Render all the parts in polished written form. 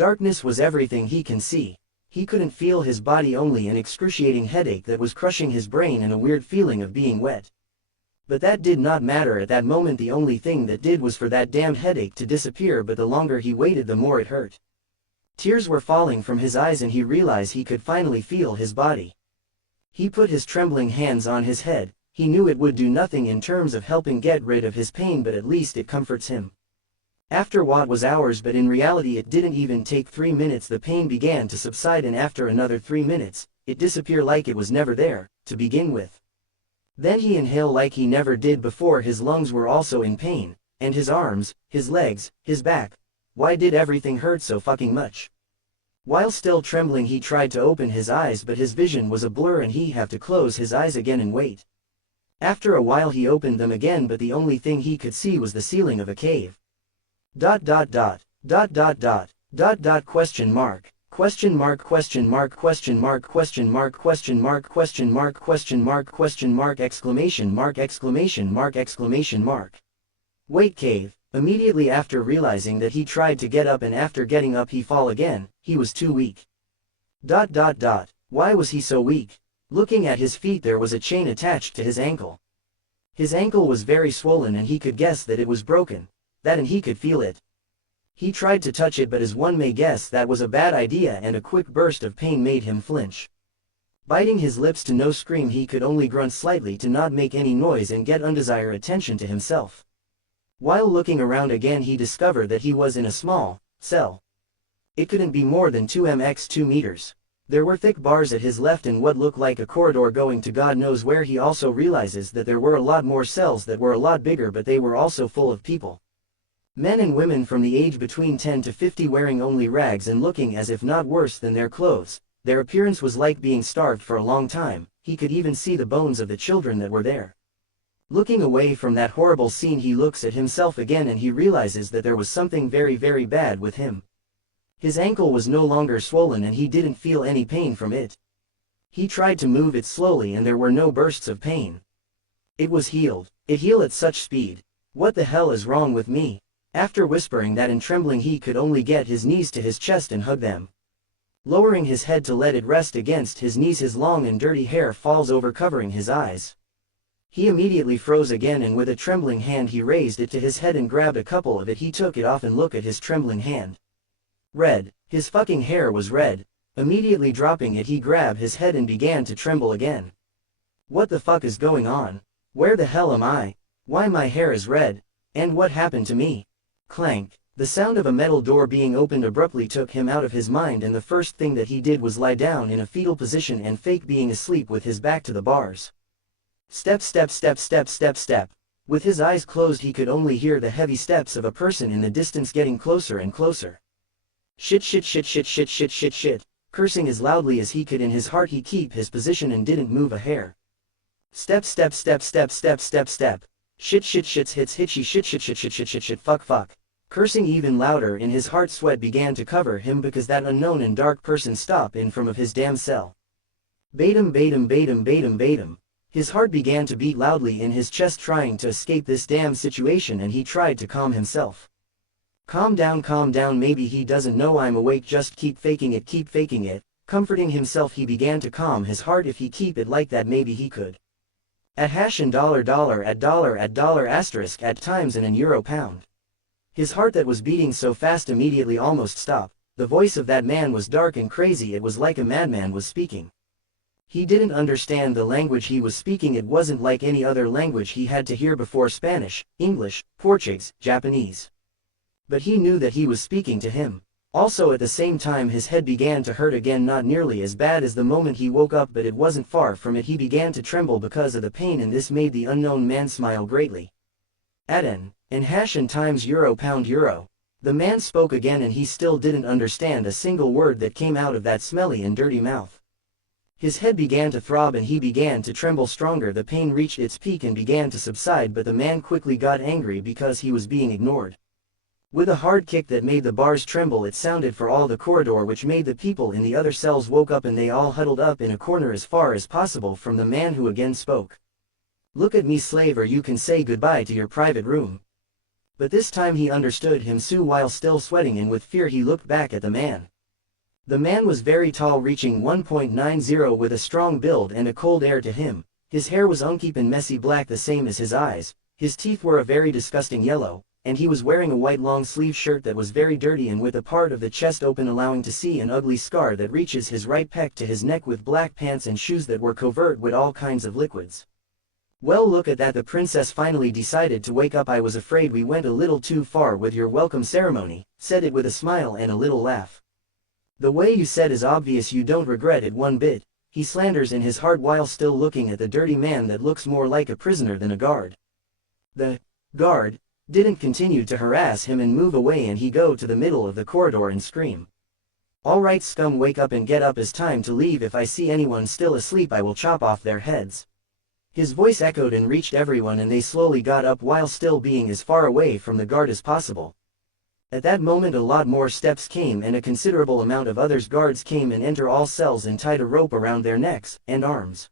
Darkness was everything he can see. He couldn't feel his body, only an excruciating headache that was crushing his brain and a weird feeling of being wet. But that did not matter at that moment. The only thing that did was for that damned headache to disappear, but the longer he waited the more it hurt. Tears were falling from his eyes and he realized he could finally feel his body. He put his trembling hands on his head. He knew it would do nothing in terms of helping get rid of his pain, but at least it comforts him. After what was hours, but in reality it didn't even take 3 minutes, the pain began to subside, and after another 3 minutes, it disappeared like it was never there, to begin with. Then he inhaled like he never did before. His lungs were also in pain, and his arms, his legs, his back. Why did everything hurt so fucking much? While still trembling he tried to open his eyes, but his vision was a blur and he had to close his eyes again and wait. After a while he opened them again, but the only thing he could see was the ceiling of a cave. Question mark exclamation mark. Wait, cave. Immediately after realizing that, he tried to get up, and after getting up he fall again. He was too weak. Why was he so weak? Looking at his feet, there was a chain attached to his ankle. His ankle was very swollen and he could guess that it was broken. And he could feel it. He tried to touch it, but as one may guess, that was a bad idea, and a quick burst of pain made him flinch. Biting his lips to no scream, he could only grunt slightly to not make any noise and get undesired attention to himself. While looking around again, he discovered that he was in a small cell. It couldn't be more than 2 x 2 meters. There were thick bars at his left and what looked like a corridor going to God knows where. He also realizes that there were a lot more cells that were a lot bigger, but they were also full of people. Men and women from the age between 10 to 50, wearing only rags and looking as if not worse than their clothes. Their appearance was like being starved for a long time. He could even see the bones of the children that were there. Looking away from that horrible scene, he looks at himself again and he realizes that there was something very, very bad with him. His ankle was no longer swollen and he didn't feel any pain from it. He tried to move it slowly and there were no bursts of pain. It was healed. It healed at such speed. What the hell is wrong with me? After whispering that and trembling, he could only get his knees to his chest and hug them. Lowering his head to let it rest against his knees, his long and dirty hair falls over, covering his eyes. He immediately froze again, and with a trembling hand he raised it to his head and grabbed a couple of it. He took it off and looked at his trembling hand. Red. His fucking hair was red. Immediately dropping it, he grabbed his head and began to tremble again. What the fuck is going on? Where the hell am I? Why my hair is red? And what happened to me? Clank. The sound of a metal door being opened abruptly took him out of his mind, and the first thing that he did was lie down in a fetal position and fake being asleep with his back to the bars. Step, step, step, step, step, step. With his eyes closed, he could only hear the heavy steps of a person in the distance getting closer and closer. Shit, shit, shit, shit, shit, shit, shit, shit. Cursing as loudly as he could in his heart, he kept his position and didn't move a hair. Step, step, step, step, step, step, step. Shit, shit, shits, hits, hitchy, shit, shit, shit, shit, shit, shit, shit, fuck, fuck. Cursing even louder in his heart, sweat began to cover him because that unknown and dark person stopped in from of his damn cell. Baitum, baitum, baitum, baitum, baitum. His heart began to beat loudly in his chest, trying to escape this damn situation, and he tried to calm himself. Calm down, maybe he doesn't know I'm awake, just keep faking it, keep faking it. Comforting himself, he began to calm his heart. If he keep it like that, maybe he could. At hash and dollar at dollar asterisk at times and in euro pound. His heart that was beating so fast immediately almost stopped. The voice of that man was dark and crazy. It was like a madman was speaking. He didn't understand the language he was speaking. It wasn't like any other language he had to hear before: Spanish, English, Portuguese, Japanese. But he knew that he was speaking to him. Also at the same time his head began to hurt again, not nearly as bad as the moment he woke up, but it wasn't far from it. He began to tremble because of the pain, and this made the unknown man smile greatly. At n hash and times euro pound euro. The man spoke again, and he still didn't understand a single word that came out of that smelly and dirty mouth. His head began to throb and he began to tremble stronger. The pain reached its peak and began to subside, but the man quickly got angry because he was being ignored. With a hard kick that made the bars tremble, it sounded for all the corridor, which made the people in the other cells woke up, and they all huddled up in a corner as far as possible from the man who again spoke. Look at me, slave, or you can say goodbye to your private room. But this time he understood him so while still sweating, and with fear he looked back at the man. The man was very tall, reaching 1.90, with a strong build and a cold air to him. His hair was unkempt and messy black, the same as his eyes. His teeth were a very disgusting yellow, and he was wearing a white long-sleeve shirt that was very dirty and with a part of the chest open, allowing to see an ugly scar that reaches his right pec to his neck, with black pants and shoes that were covered with all kinds of liquids. Well, look at that. The princess finally decided to wake up. I was afraid we went a little too far with your welcome ceremony, said it with a smile and a little laugh. The way you said is obvious you don't regret it one bit, he slanders in his heart while still looking at the dirty man that looks more like a prisoner than a guard. The guard didn't continue to harass him and move away, and he go to the middle of the corridor and scream. All right, scum, wake up and get up. It's time to leave. If I see anyone still asleep I will chop off their heads. His voice echoed and reached everyone, and they slowly got up while still being as far away from the guard as possible. At that moment a lot more steps came, and a considerable amount of others guards came and entered all cells and tied a rope around their necks and arms.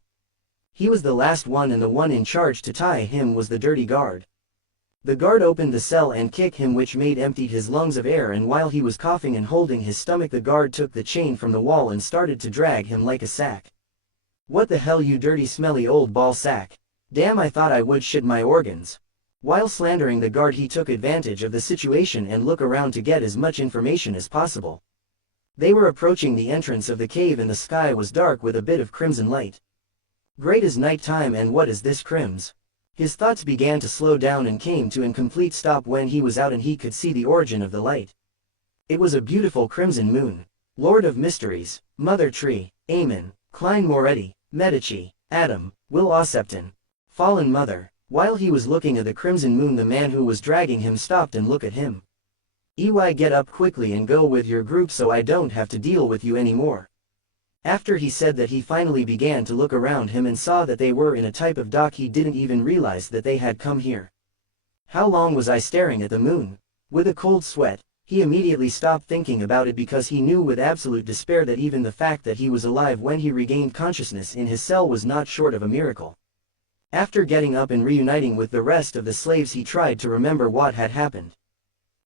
He was the last one, and the one in charge to tie him was the dirty guard. The guard opened the cell and kicked him, which made emptied his lungs of air, and while he was coughing and holding his stomach the guard took the chain from the wall and started to drag him like a sack. What the hell, you dirty smelly old ball sack. Damn, I thought I would shit my organs. While slandering the guard he took advantage of the situation and looked around to get as much information as possible. They were approaching the entrance of the cave and the sky was dark with a bit of crimson light. Great, is night time, and what is this crims? His thoughts began to slow down and came to a complete stop when he was out and he could see the origin of the light. It was a beautiful crimson moon. Lord of Mysteries, Mother Tree, Amen, Klein Moretti, Medici, Adam, Will Ossepton, Fallen Mother. While he was looking at the crimson moon the man who was dragging him stopped and looked at him. EY, get up quickly and go with your group so I don't have to deal with you anymore. After he said that he finally began to look around him and saw that they were in a type of dock. He didn't even realize that they had come here. How long was I staring at the moon? With a cold sweat, he immediately stopped thinking about it because he knew with absolute despair that even the fact that he was alive when he regained consciousness in his cell was not short of a miracle. After getting up and reuniting with the rest of the slaves he tried to remember what had happened.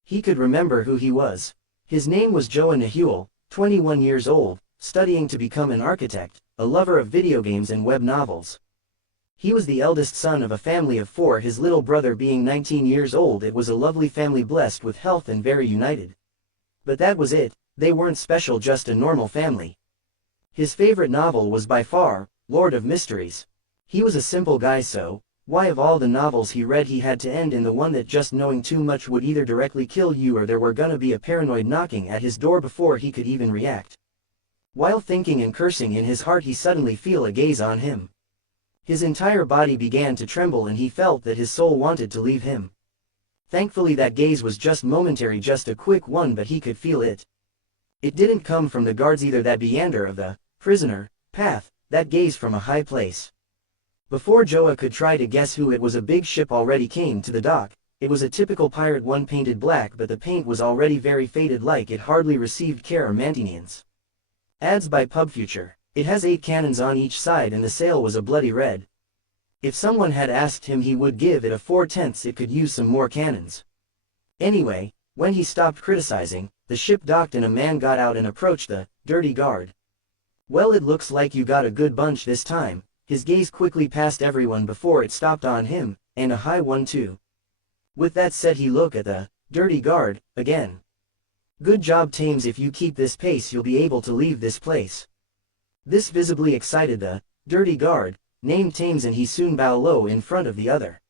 He could remember who he was. His name was Joe Nahuel, 21 years old, studying to become an architect, a lover of video games and web novels. He was the eldest son of a family of 4, his little brother being 19 years old. It was a lovely family blessed with health and very united. But that was it, they weren't special, just a normal family. His favorite novel was by far, Lord of Mysteries. He was a simple guy, so why of all the novels he read he had to end in the one that just knowing too much would either directly kill you or there were gonna be a paranoid knocking at his door before he could even react. While thinking and cursing in his heart he suddenly felt a gaze on him. His entire body began to tremble and he felt that his soul wanted to leave him. Thankfully that gaze was just momentary, just a quick one, but he could feel it. It didn't come from the guards either, that meander of the prisoner path, that gaze from a high place. Before Joa could try to guess who it was, a big ship already came to the dock. It was a typical pirate one, painted black, but the paint was already very faded, like it hardly received care or maintenance. Ads by PubFuture. It has 8 cannons on each side and the sail was a bloody red. If someone had asked him he would give it a 4/10. It could use some more cannons. Anyway, when he stopped criticizing, the ship docked and a man got out and approached the dirty guard. Well, it looks like you got a good bunch this time. His gaze quickly passed everyone before it stopped on him, and a high one too. With that said he looked at the dirty guard again. Good job, Thames, if you keep this pace you'll be able to leave this place. This visibly excited the dirty guard, named Thames, and he soon bowed low in front of the other.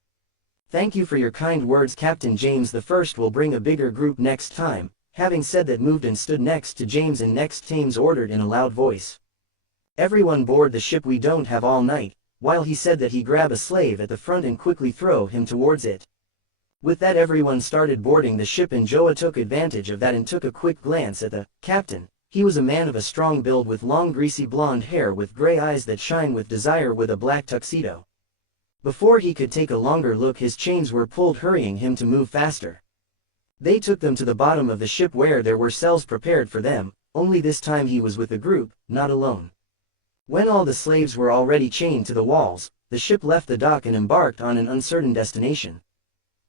Thank you for your kind words, Captain James the First will bring a bigger group next time. Having said that moved and stood next to James, and next Thames ordered in a loud voice. Everyone board the ship, we don't have all night. While he said that he grabbed a slave at the front and quickly threw him towards it. With that everyone started boarding the ship and Joa took advantage of that and took a quick glance at the captain. He was a man of a strong build with long greasy blonde hair with gray eyes that shine with desire, with a black tuxedo. Before he could take a longer look his chains were pulled, hurrying him to move faster. They took them to the bottom of the ship where there were cells prepared for them, only this time he was with a group, not alone. When all the slaves were already chained to the walls, the ship left the dock and embarked on an uncertain destination.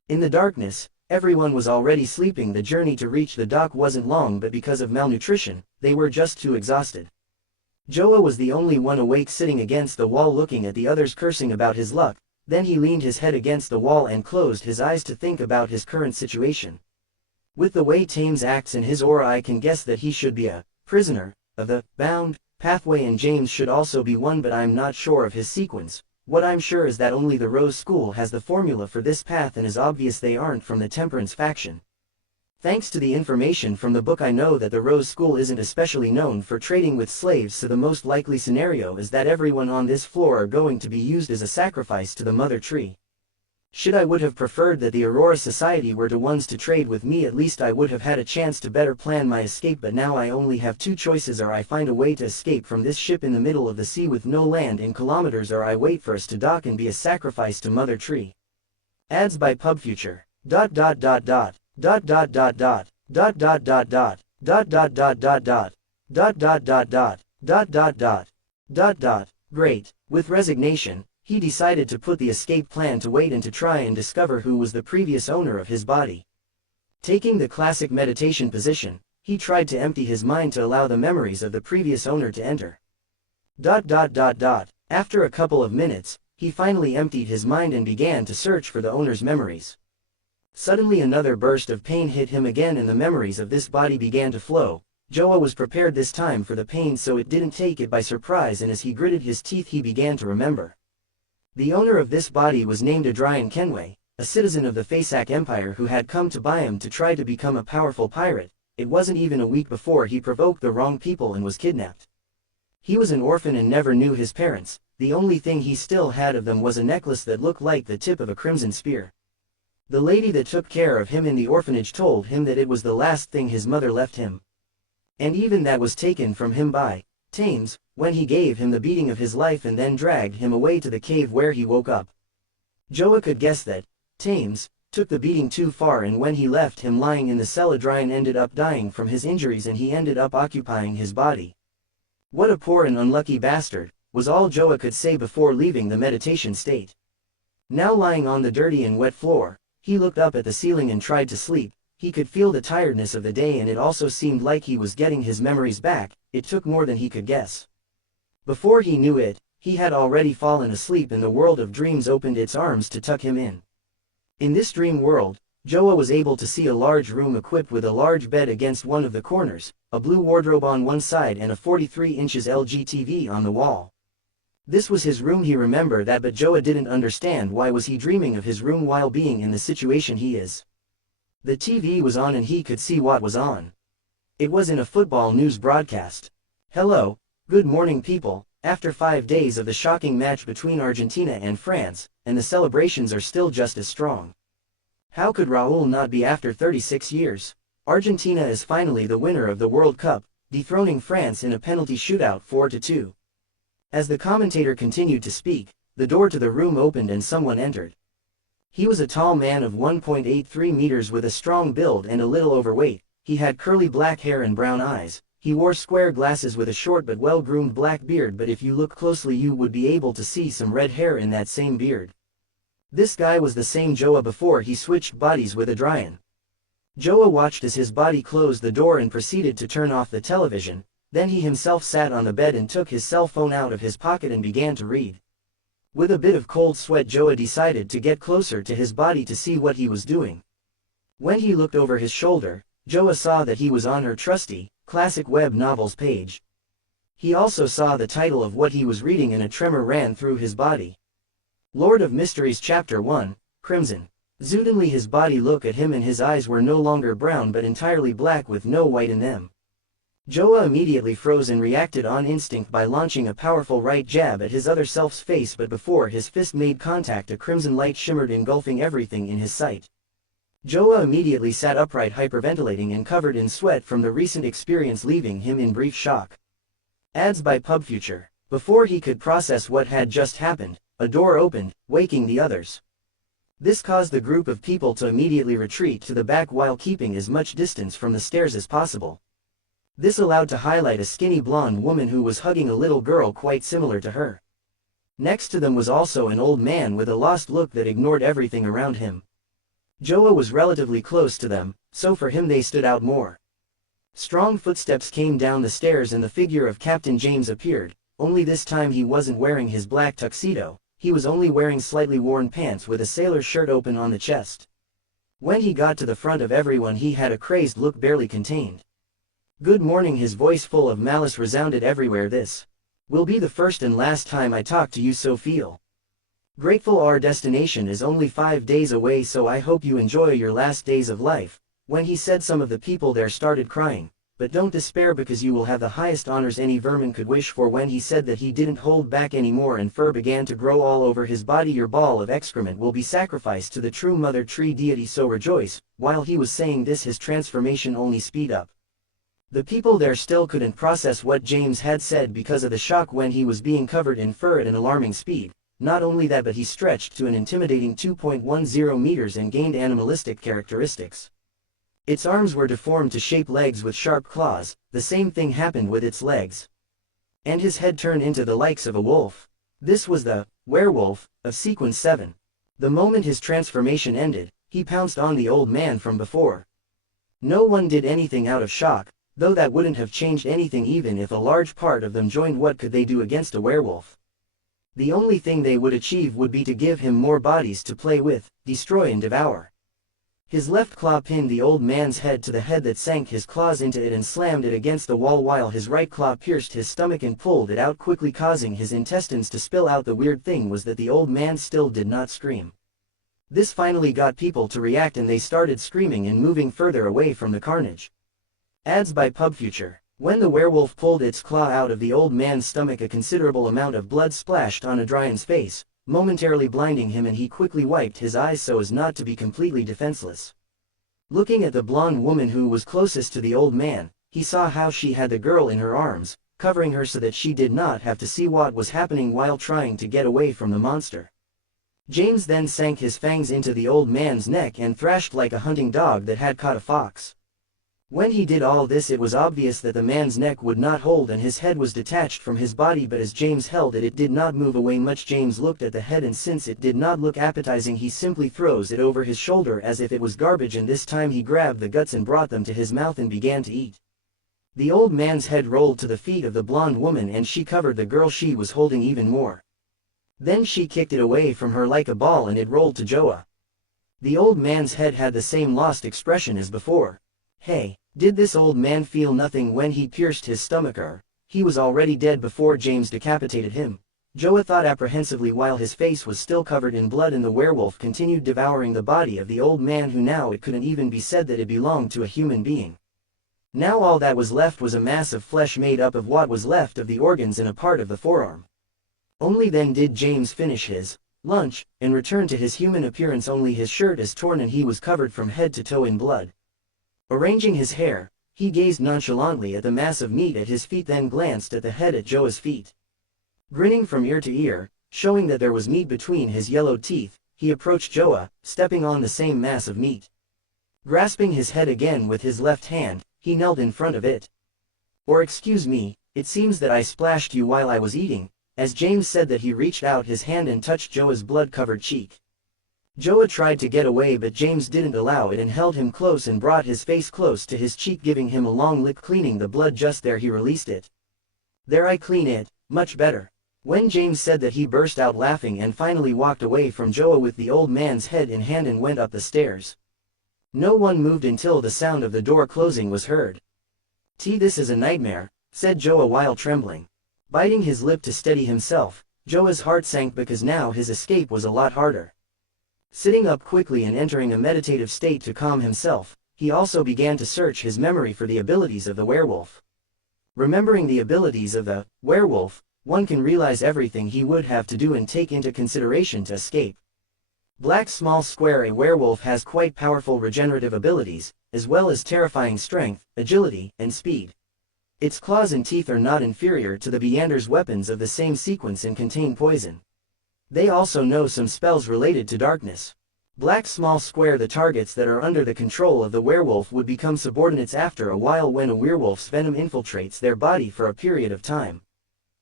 In the darkness, Everyone was already sleeping. The journey to reach the dock wasn't long, but because of malnutrition, they were just too exhausted. Joa was the only one awake, sitting against the wall looking at the others cursing about his luck. Then he leaned his head against the wall and closed his eyes to think about his current situation. With the way Thames acts in his aura, I can guess that he should be a prisoner of the bound pathway, and James should also be one, but I'm not sure of his sequence. What I'm sure is that only the Rose School has the formula for this path, and is obvious they aren't from the Temperance faction. Thanks to the information from the book, I know that the Rose School isn't especially known for trading with slaves, so the most likely scenario is that everyone on this floor are going to be used as a sacrifice to the Mother Tree. I would have preferred that the Aurora Society were the ones to trade with me. At least I would have had a chance to better plan my escape, but now I only have two choices: or I find a way to escape from this ship in the middle of the sea with no land in kilometers, or I wait for us to dock and be a sacrifice to Mother Tree. Ads by PubFuture. ... Great. With resignation, he decided to put the escape plan to wait and to try and discover who was the previous owner of his body. Taking the classic meditation position, he tried to empty his mind to allow the memories of the previous owner to enter. After a couple of minutes, he finally emptied his mind and began to search for the owner's memories. Suddenly another burst of pain hit him again, and the memories of this body began to flow. Joa was prepared this time for the pain, so it didn't take it by surprise, and as he gritted his teeth he began to remember. The owner of this body was named Adrian Kenway, a citizen of the Fasak Empire who had come to Byam to try to become a powerful pirate. It wasn't even a week before he provoked the wrong people and was kidnapped. He was an orphan and never knew his parents. The only thing he still had of them was a necklace that looked like the tip of a crimson spear. The lady that took care of him in the orphanage told him that it was the last thing his mother left him. And even that was taken from him by Thames, when he gave him the beating of his life and then dragged him away to the cave where he woke up. Joa could guess that Thames took the beating too far, and when he left him lying in the cell, Adrian ended up dying from his injuries and he ended up occupying his body. What a poor and unlucky bastard, was all Joa could say before leaving the meditation state. Now lying on the dirty and wet floor, he looked up at the ceiling and tried to sleep. He could feel the tiredness of the day, and it also seemed like he was getting his memories back. It took more than he could guess. Before he knew it, he had already fallen asleep, and the world of dreams opened its arms to tuck him in. In this dream world, Joa was able to see a large room equipped with a large bed against one of the corners, a blue wardrobe on one side, and a 43 inches LG TV on the wall. This was his room. He remembered that, but Joa didn't understand why was he dreaming of his room while being in the situation he is. The TV was on and he could see what was on. It was in a football news broadcast. Hello, good morning people. After 5 days of the shocking match between Argentina and France, and the celebrations are still just as strong. How could Raul not be after 36 years? Argentina is finally the winner of the World Cup, dethroning France in a penalty shootout 4-2. As the commentator continued to speak, the door to the room opened and someone entered. He was a tall man of 1.83 meters with a strong build and a little overweight. He had curly black hair and brown eyes. He wore square glasses with a short but well-groomed black beard, but if you look closely you would be able to see some red hair in that same beard. This guy was the same Joa before he switched bodies with Adrian. Joa watched as his body closed the door and proceeded to turn off the television. Then he himself sat on the bed and took his cell phone out of his pocket and began to read. With a bit of cold sweat, Joa decided to get closer to his body to see what he was doing. When he looked over his shoulder, Joa saw that he was on her trusty, classic web novels page. He also saw the title of what he was reading and a tremor ran through his body. Lord of Mysteries Chapter 1, Crimson. Suddenly his body looked at him and his eyes were no longer brown but entirely black with no white in them. Joa immediately froze and reacted on instinct by launching a powerful right jab at his other self's face, but before his fist made contact a crimson light shimmered, engulfing everything in his sight. Joa immediately sat upright, hyperventilating and covered in sweat from the recent experience, leaving him in brief shock. Ads by PubFuture. Before he could process what had just happened, a door opened, waking the others. This caused the group of people to immediately retreat to the back while keeping as much distance from the stairs as possible. This allowed to highlight a skinny blonde woman who was hugging a little girl quite similar to her. Next to them was also an old man with a lost look that ignored everything around him. Joa was relatively close to them, so for him they stood out more. Strong footsteps came down the stairs and the figure of Captain James appeared, only this time he wasn't wearing his black tuxedo, he was only wearing slightly worn pants with a sailor's shirt open on the chest. When he got to the front of everyone he had a crazed look barely contained. "Good morning," his voice full of malice resounded everywhere. "This will be the first and last time I talk to you, so feel grateful. Our destination is only 5 days away, so I hope you enjoy your last days of life." When he said, some of the people there started crying. "But don't despair, because you will have the highest honors any vermin could wish for." When he said that, he didn't hold back anymore and fur began to grow all over his body. "Your ball of excrement will be sacrificed to the true mother tree deity, so rejoice." While he was saying this, his transformation only speed up. The people there still couldn't process what James had said because of the shock when he was being covered in fur at an alarming speed. Not only that, but he stretched to an intimidating 2.10 meters and gained animalistic characteristics. Its arms were deformed to shape legs with sharp claws, the same thing happened with its legs. And his head turned into the likes of a wolf. This was the werewolf of sequence 7. The moment his transformation ended, he pounced on the old man from before. No one did anything out of shock, though that wouldn't have changed anything even if a large part of them joined. What could they do against a werewolf? The only thing they would achieve would be to give him more bodies to play with, destroy and devour. His left claw pinned the old man's head to the head that sank his claws into it and slammed it against the wall, while his right claw pierced his stomach and pulled it out quickly, causing his intestines to spill out. The weird thing was that the old man still did not scream. This finally got people to react and they started screaming and moving further away from the carnage. Ads by PubFuture. When the werewolf pulled its claw out of the old man's stomach, a considerable amount of blood splashed on Adrian's face, momentarily blinding him, and he quickly wiped his eyes so as not to be completely defenseless. Looking at the blonde woman who was closest to the old man, he saw how she had the girl in her arms, covering her so that she did not have to see what was happening while trying to get away from the monster. James then sank his fangs into the old man's neck and thrashed like a hunting dog that had caught a fox. When he did all this, it was obvious that the man's neck would not hold and his head was detached from his body, but as James held it, it did not move away much. James looked at the head, and since it did not look appetizing, he simply throws it over his shoulder as if it was garbage, and this time he grabbed the guts and brought them to his mouth and began to eat. The old man's head rolled to the feet of the blonde woman and she covered the girl she was holding even more. Then she kicked it away from her like a ball and it rolled to Joa. The old man's head had the same lost expression as before. Hey, did this old man feel nothing when he pierced his stomach, or he was already dead before James decapitated him? Joa thought apprehensively while his face was still covered in blood, and the werewolf continued devouring the body of the old man, who now it couldn't even be said that it belonged to a human being. Now all that was left was a mass of flesh made up of what was left of the organs and a part of the forearm. Only then did James finish his lunch and return to his human appearance. Only his shirt is torn and he was covered from head to toe in blood. Arranging his hair, he gazed nonchalantly at the mass of meat at his feet, then glanced at the head at Joa's feet. Grinning from ear to ear, showing that there was meat between his yellow teeth, he approached Joa, stepping on the same mass of meat. Grasping his head again with his left hand, he knelt in front of it. "Or excuse me, it seems that I splashed you while I was eating." As James said that, he reached out his hand and touched Joa's blood-covered cheek. Joa tried to get away, but James didn't allow it and held him close and brought his face close to his cheek, giving him a long lick, cleaning the blood. Just there he released it. "There, I clean it, much better." When James said that, he burst out laughing and finally walked away from Joa with the old man's head in hand and went up the stairs. No one moved until the sound of the door closing was heard. "This is a nightmare," said Joa while trembling. Biting his lip to steady himself, Joa's heart sank because now his escape was a lot harder. Sitting up quickly and entering a meditative state to calm himself, he also began to search his memory for the abilities of the werewolf. Remembering the abilities of the werewolf, one can realize everything he would have to do and take into consideration to escape. Black small square, a werewolf has quite powerful regenerative abilities, as well as terrifying strength, agility, and speed. Its claws and teeth are not inferior to the Beander's weapons of the same sequence and contain poison. They also know some spells related to darkness. Black small square, the targets that are under the control of the werewolf would become subordinates after a while when a werewolf's venom infiltrates their body for a period of time.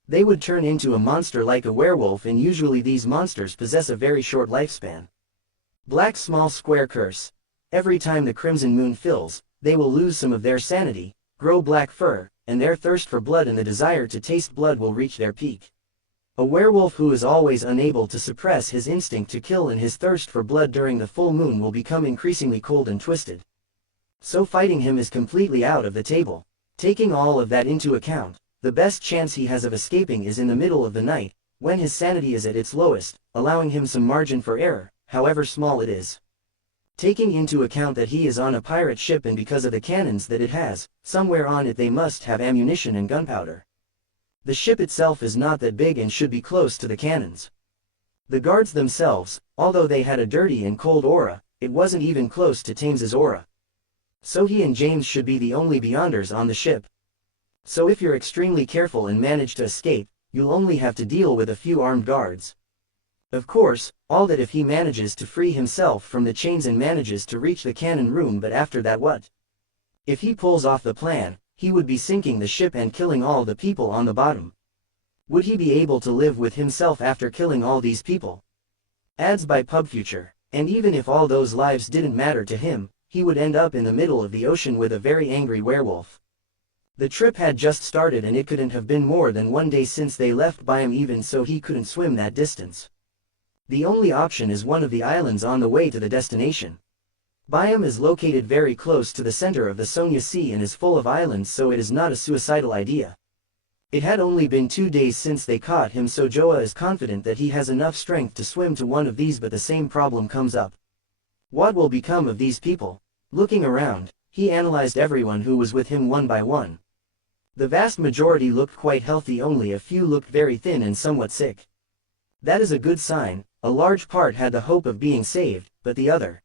They would turn into a monster like a werewolf, and usually these monsters possess a very short lifespan. Black small square curse. Every time the crimson moon fills, they will lose some of their sanity, grow black fur, and their thirst for blood and the desire to taste blood will reach their peak. A werewolf who is always unable to suppress his instinct to kill and his thirst for blood during the full moon will become increasingly cold and twisted. So fighting him is completely out of the table. Taking all of that into account, the best chance he has of escaping is in the middle of the night, when his sanity is at its lowest, allowing him some margin for error, however small it is. Taking into account that he is on a pirate ship and because of the cannons that it has, somewhere on it they must have ammunition and gunpowder. The ship itself is not that big and should be close to the cannons. The guards themselves, although they had a dirty and cold aura, it wasn't even close to Tames's aura. So he and James should be the only beyonders on the ship. So if you're extremely careful and manage to escape, you'll only have to deal with a few armed guards. Of course, all that if he manages to free himself from the chains and manages to reach the cannon room, but after that what? If he pulls off the plan, he would be sinking the ship and killing all the people on the bottom. Would he be able to live with himself after killing all these people? Adds by PubFuture. And even if all those lives didn't matter to him, he would end up in the middle of the ocean with a very angry werewolf. The trip had just started and it couldn't have been more than 1 day since they left Byam, even so he couldn't swim that distance. The only option is one of the islands on the way to the destination. Byam is located very close to the center of the Sonia Sea and is full of islands, so it is not a suicidal idea. It had only been 2 days since they caught him, so Joa is confident that he has enough strength to swim to one of these, but the same problem comes up. What will become of these people? Looking around, he analyzed everyone who was with him one by one. The vast majority looked quite healthy, only a few looked very thin and somewhat sick. That is a good sign. A large part had the hope of being saved, but the other.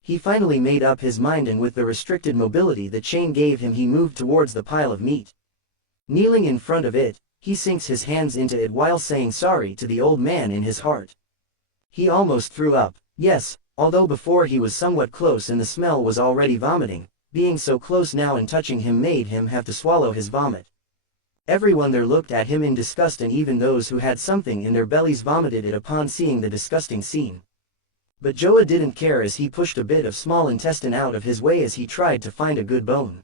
He finally made up his mind, and with the restricted mobility the chain gave him, he moved towards the pile of meat. Kneeling in front of it, he sinks his hands into it while saying sorry to the old man in his heart. He almost threw up, yes, although before he was somewhat close and the smell was already vomiting, being so close now and touching him made him have to swallow his vomit. Everyone there looked at him in disgust, and even those who had something in their bellies vomited it upon seeing the disgusting scene. But Joa didn't care, as he pushed a bit of small intestine out of his way as he tried to find a good bone.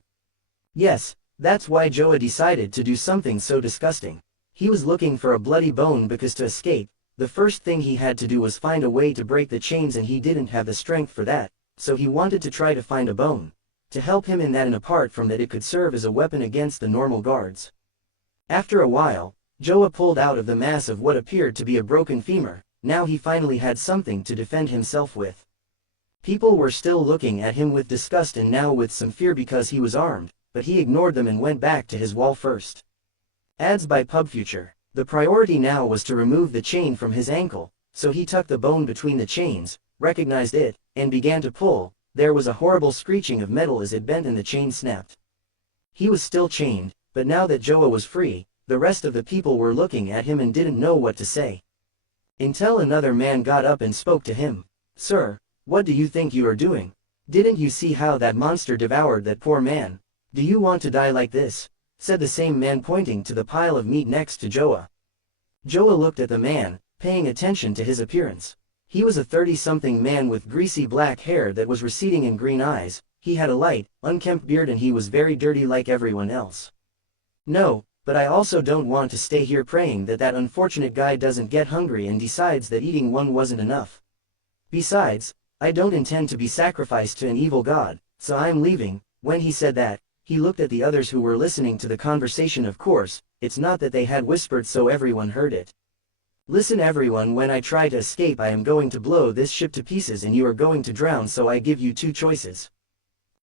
Yes, that's why Joa decided to do something so disgusting. He was looking for a bloody bone because to escape, the first thing he had to do was find a way to break the chains, and he didn't have the strength for that, so he wanted to try to find a bone, to help him in that, and apart from that it could serve as a weapon against the normal guards. After a while, Joa pulled out of the mass of what appeared to be a broken femur. Now he finally had something to defend himself with. People were still looking at him with disgust and now with some fear because he was armed, but he ignored them and went back to his wall first. Adds by PubFuture. The priority now was to remove the chain from his ankle, so he tucked the bone between the chains, recognized it, and began to pull. There was a horrible screeching of metal as it bent and the chain snapped. He was still chained, but now that Joa was free, the rest of the people were looking at him and didn't know what to say. Until another man got up and spoke to him. Sir, what do you think you are doing? Didn't you see how that monster devoured that poor man? Do you want to die like this? Said the same man, pointing to the pile of meat next to Joa. Joa looked at the man, paying attention to his appearance. He was a 30-something man with greasy black hair that was receding and green eyes. He had a light, unkempt beard and he was very dirty like everyone else. No, but I also don't want to stay here praying that that unfortunate guy doesn't get hungry and decides that eating one wasn't enough. Besides, I don't intend to be sacrificed to an evil god, so I am leaving. When he said that, he looked at the others who were listening to the conversation. Of course, it's not that they had whispered so everyone heard it. Listen everyone, when I try to escape I am going to blow this ship to pieces and you are going to drown, so I give you 2 choices.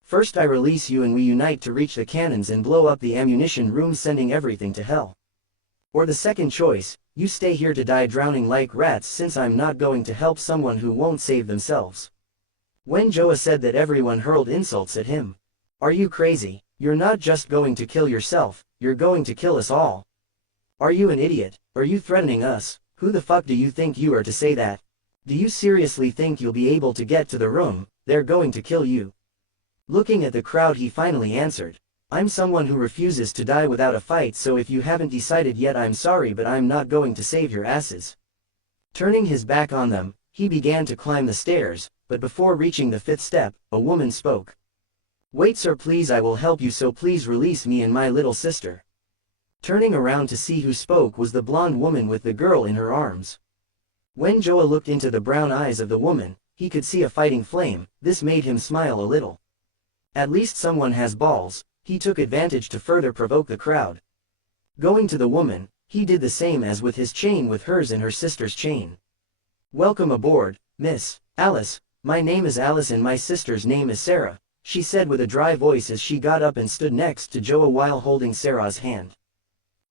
First, I release you and we unite to reach the cannons and blow up the ammunition room, sending everything to hell. Or the second choice, you stay here to die drowning like rats, since I'm not going to help someone who won't save themselves. When Joa said that, everyone hurled insults at him. Are you crazy? You're not just going to kill yourself, you're going to kill us all. Are you an idiot? Are you threatening us? Who the fuck do you think you are to say that? Do you seriously think you'll be able to get to the room? They're going to kill you. Looking at the crowd, he finally answered. I'm someone who refuses to die without a fight, so if you haven't decided yet, I'm sorry, but I'm not going to save your asses. Turning his back on them, he began to climb the stairs, but before reaching the 5th step, a woman spoke. "Wait sir, please, I will help you, so please release me and my little sister." Turning around to see who spoke was the blonde woman with the girl in her arms. When Joa looked into the brown eyes of the woman, he could see a fighting flame. This made him smile a little. At least someone has balls. He took advantage to further provoke the crowd. Going to the woman, he did the same as with his chain with hers and her sister's chain. "Welcome aboard, Miss Alice. My name is Alice and my sister's name is Sarah," she said with a dry voice as she got up and stood next to Joa while holding Sarah's hand.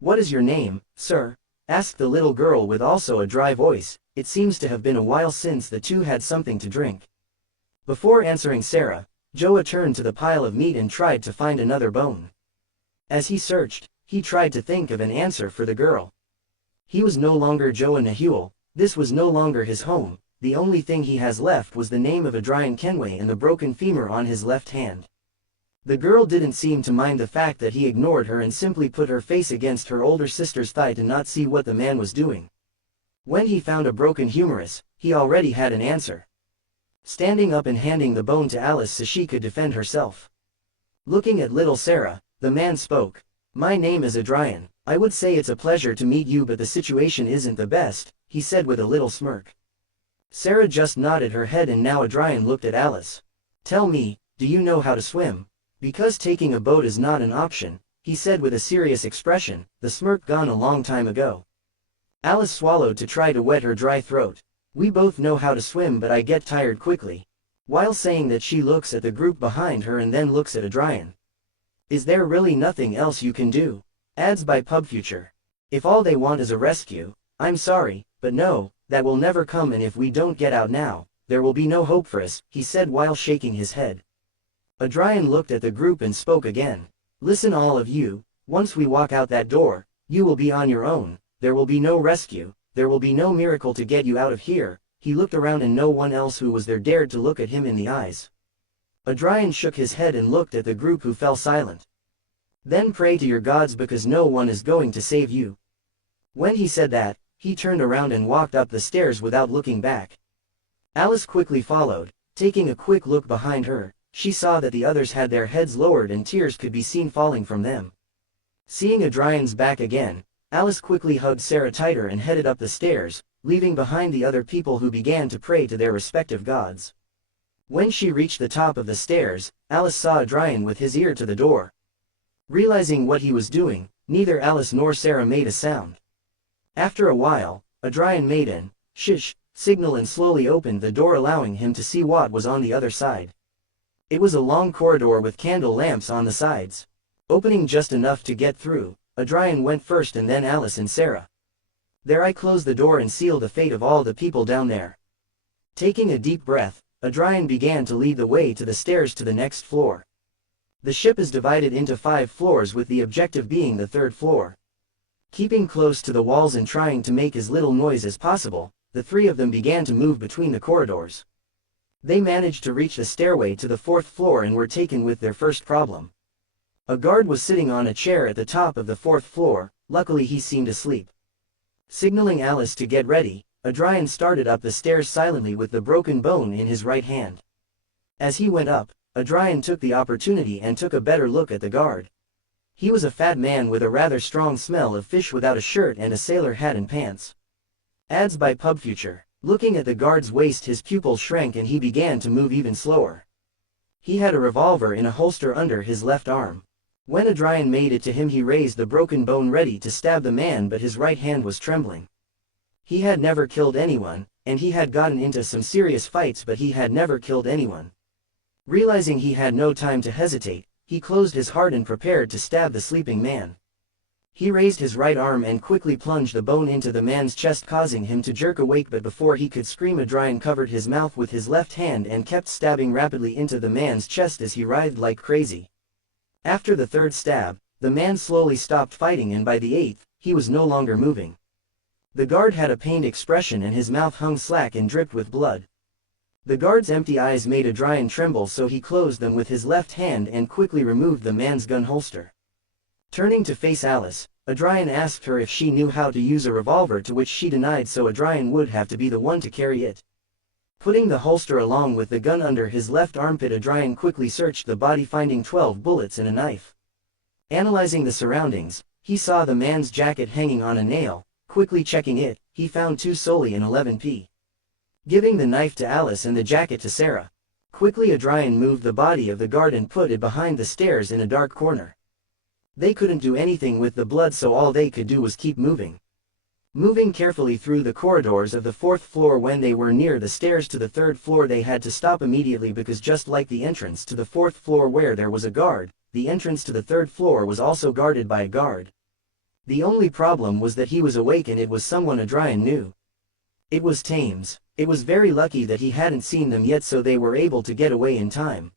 "What is your name, sir?" asked the little girl with also a dry voice. It seems to have been a while since the two had something to drink. Before answering Sarah, Joa turned to the pile of meat and tried to find another bone. As he searched, he tried to think of an answer for the girl. He was no longer Joa Nahuel. This was no longer his home. The only thing he has left was the name of Adrian Kenway and the broken femur on his left hand. The girl didn't seem to mind the fact that he ignored her and simply put her face against her older sister's thigh to not see what the man was doing. When he found a broken humerus, he already had an answer. Standing up and handing the bone to Alice so she could defend herself. Looking at little Sarah, the man spoke. "My name is Adrian. I would say it's a pleasure to meet you, but the situation isn't the best," he said with a little smirk. Sarah just nodded her head and now Adrian looked at Alice. "Tell me, do you know how to swim? Because taking a boat is not an option," he said with a serious expression, the smirk gone a long time ago. Alice swallowed to try to wet her dry throat. "We both know how to swim, but I get tired quickly." While saying that, she looks at the group behind her and then looks at Adrian. "Is there really nothing else you can do?" Ads by PubFuture. "If all they want is a rescue, I'm sorry, but no, that will never come, and if we don't get out now, there will be no hope for us," he said while shaking his head. Adrian looked at the group and spoke again. "Listen all of you, once we walk out that door, you will be on your own. There will be no rescue, there will be no miracle to get you out of here." He looked around and no one else who was there dared to look at him in the eyes. Adrian shook his head and looked at the group, who fell silent. "Then pray to your gods, because no one is going to save you." When he said that, he turned around and walked up the stairs without looking back. Alice quickly followed. Taking a quick look behind her, she saw that the others had their heads lowered and tears could be seen falling from them. Seeing Adrian's back again, Alice quickly hugged Sarah tighter and headed up the stairs, leaving behind the other people who began to pray to their respective gods. When she reached the top of the stairs, Alice saw Adrian with his ear to the door. Realizing what he was doing, neither Alice nor Sarah made a sound. After a while, Adrian made an "shh" signal and slowly opened the door, allowing him to see what was on the other side. It was a long corridor with candle lamps on the sides. Opening just enough to get through, Adrian went first and then Alice and Sarah. There I closed the door and sealed the fate of all the people down there. Taking a deep breath, Adrian began to lead the way to the stairs to the next floor. The ship is divided into 5 floors, with the objective being the 3rd floor. Keeping close to the walls and trying to make as little noise as possible, the 3 of them began to move between the corridors. They managed to reach the stairway to the 4th floor and were taken with their first problem. A guard was sitting on a chair at the top of the 4th floor. Luckily he seemed asleep. Signaling Alice to get ready, Adrian started up the stairs silently with the broken bone in his right hand. As he went up, Adrian took the opportunity and took a better look at the guard. He was a fat man with a rather strong smell of fish without a shirt and a sailor hat and pants. Ads by PubFuture. Looking at the guard's waist, his pupils shrank and he began to move even slower. He had a revolver in a holster under his left arm. When Adrian made it to him, he raised the broken bone ready to stab the man, but his right hand was trembling. He had never killed anyone, and he had gotten into some serious fights, but he had never killed anyone. Realizing he had no time to hesitate, he closed his heart and prepared to stab the sleeping man. He raised his right arm and quickly plunged the bone into the man's chest, causing him to jerk awake, but before he could scream, Adrian covered his mouth with his left hand and kept stabbing rapidly into the man's chest as he writhed like crazy. After the 3rd stab, the man slowly stopped fighting, and by the 8th, he was no longer moving. The guard had a pained expression and his mouth hung slack and dripped with blood. The guard's empty eyes made Adrian tremble, so he closed them with his left hand and quickly removed the man's gun holster. Turning to face Alice, Adrian asked her if she knew how to use a revolver, to which she denied, so Adrian would have to be the one to carry it. Putting the holster along with the gun under his left armpit, Adrian quickly searched the body, finding 12 bullets and a knife. Analyzing the surroundings, he saw the man's jacket hanging on a nail. Quickly checking it, he found 2 solely and 11p. Giving the knife to Alice and the jacket to Sarah. Quickly Adrian moved the body of the guard and put it behind the stairs in a dark corner. They couldn't do anything with the blood, so all they could do was keep moving. Moving carefully through the corridors of the 4th floor, when they were near the stairs to the 3rd floor, they had to stop immediately because just like the entrance to the 4th floor where there was a guard, the entrance to the 3rd floor was also guarded by a guard. The only problem was that he was awake and it was someone Adrian knew. It was Thames. It was very lucky that he hadn't seen them yet, so they were able to get away in time.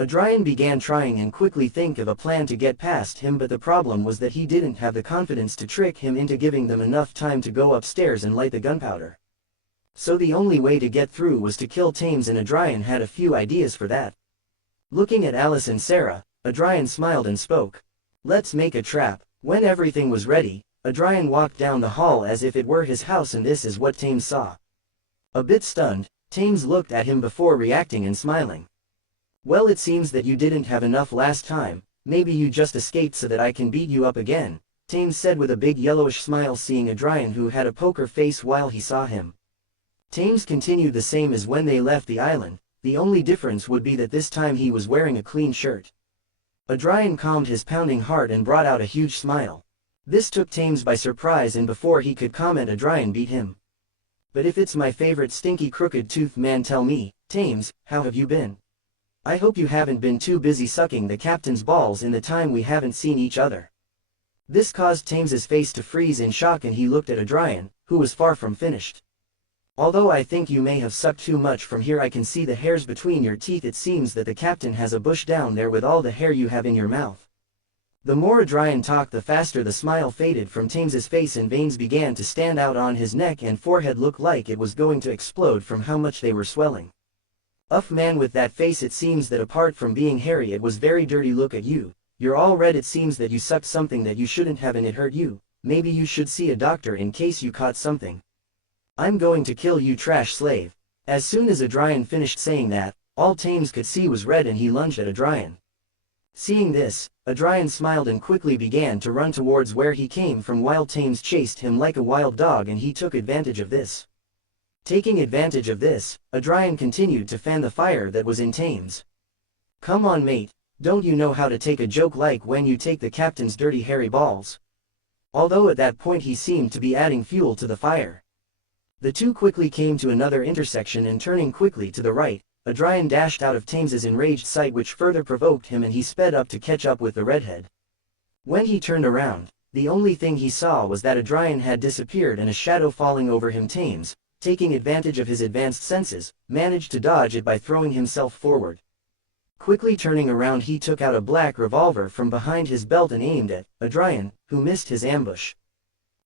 Adrian began trying and quickly think of a plan to get past him, but the problem was that he didn't have the confidence to trick him into giving them enough time to go upstairs and light the gunpowder. So the only way to get through was to kill Thames, and Adrian had a few ideas for that. Looking at Alice and Sarah, Adrian smiled and spoke. "Let's make a trap." When everything was ready, Adrian walked down the hall as if it were his house, and this is what Thames saw. A bit stunned, Thames looked at him before reacting and smiling. "Well, it seems that you didn't have enough last time. Maybe you just escaped so that I can beat you up again," Thames said with a big yellowish smile, seeing Adrian, who had a poker face while he saw him. Thames continued the same as when they left the island. The only difference would be that this time he was wearing a clean shirt. Adrian calmed his pounding heart and brought out a huge smile. This took Thames by surprise, and before he could comment, Adrian beat him. "But if it's my favorite stinky crooked tooth man, tell me, Thames, how have you been? I hope you haven't been too busy sucking the captain's balls in the time we haven't seen each other." This caused Thames's face to freeze in shock, and he looked at Adrian, who was far from finished. "Although I think you may have sucked too much. From here I can see the hairs between your teeth. It seems that the captain has a bush down there with all the hair you have in your mouth." The more Adrian talked, the faster the smile faded from Thames's face, and veins began to stand out on his neck and forehead, looked like it was going to explode from how much they were swelling. "Uff, man, with that face, it seems that apart from being hairy it was very dirty. Look at you, you're all red. It seems that you sucked something that you shouldn't have and it hurt you. Maybe you should see a doctor in case you caught something. I'm going to kill you, trash slave." As soon as Adrian finished saying that, all Thames could see was red, and he lunged at Adrian. Seeing this, Adrian smiled and quickly began to run towards where he came from, while Thames chased him like a wild dog, and he took advantage of this. Taking advantage of this, Adrian continued to fan the fire that was in Thames. "Come on, mate, don't you know how to take a joke like when you take the captain's dirty hairy balls?" Although at that point he seemed to be adding fuel to the fire. The two quickly came to another intersection, and turning quickly to the right, Adrian dashed out of Thames's enraged sight, which further provoked him, and he sped up to catch up with the redhead. When he turned around, the only thing he saw was that Adrian had disappeared and a shadow falling over him. Thames, taking advantage of his advanced senses, managed to dodge it by throwing himself forward. Quickly turning around, he took out a black revolver from behind his belt and aimed at Adrian, who missed his ambush.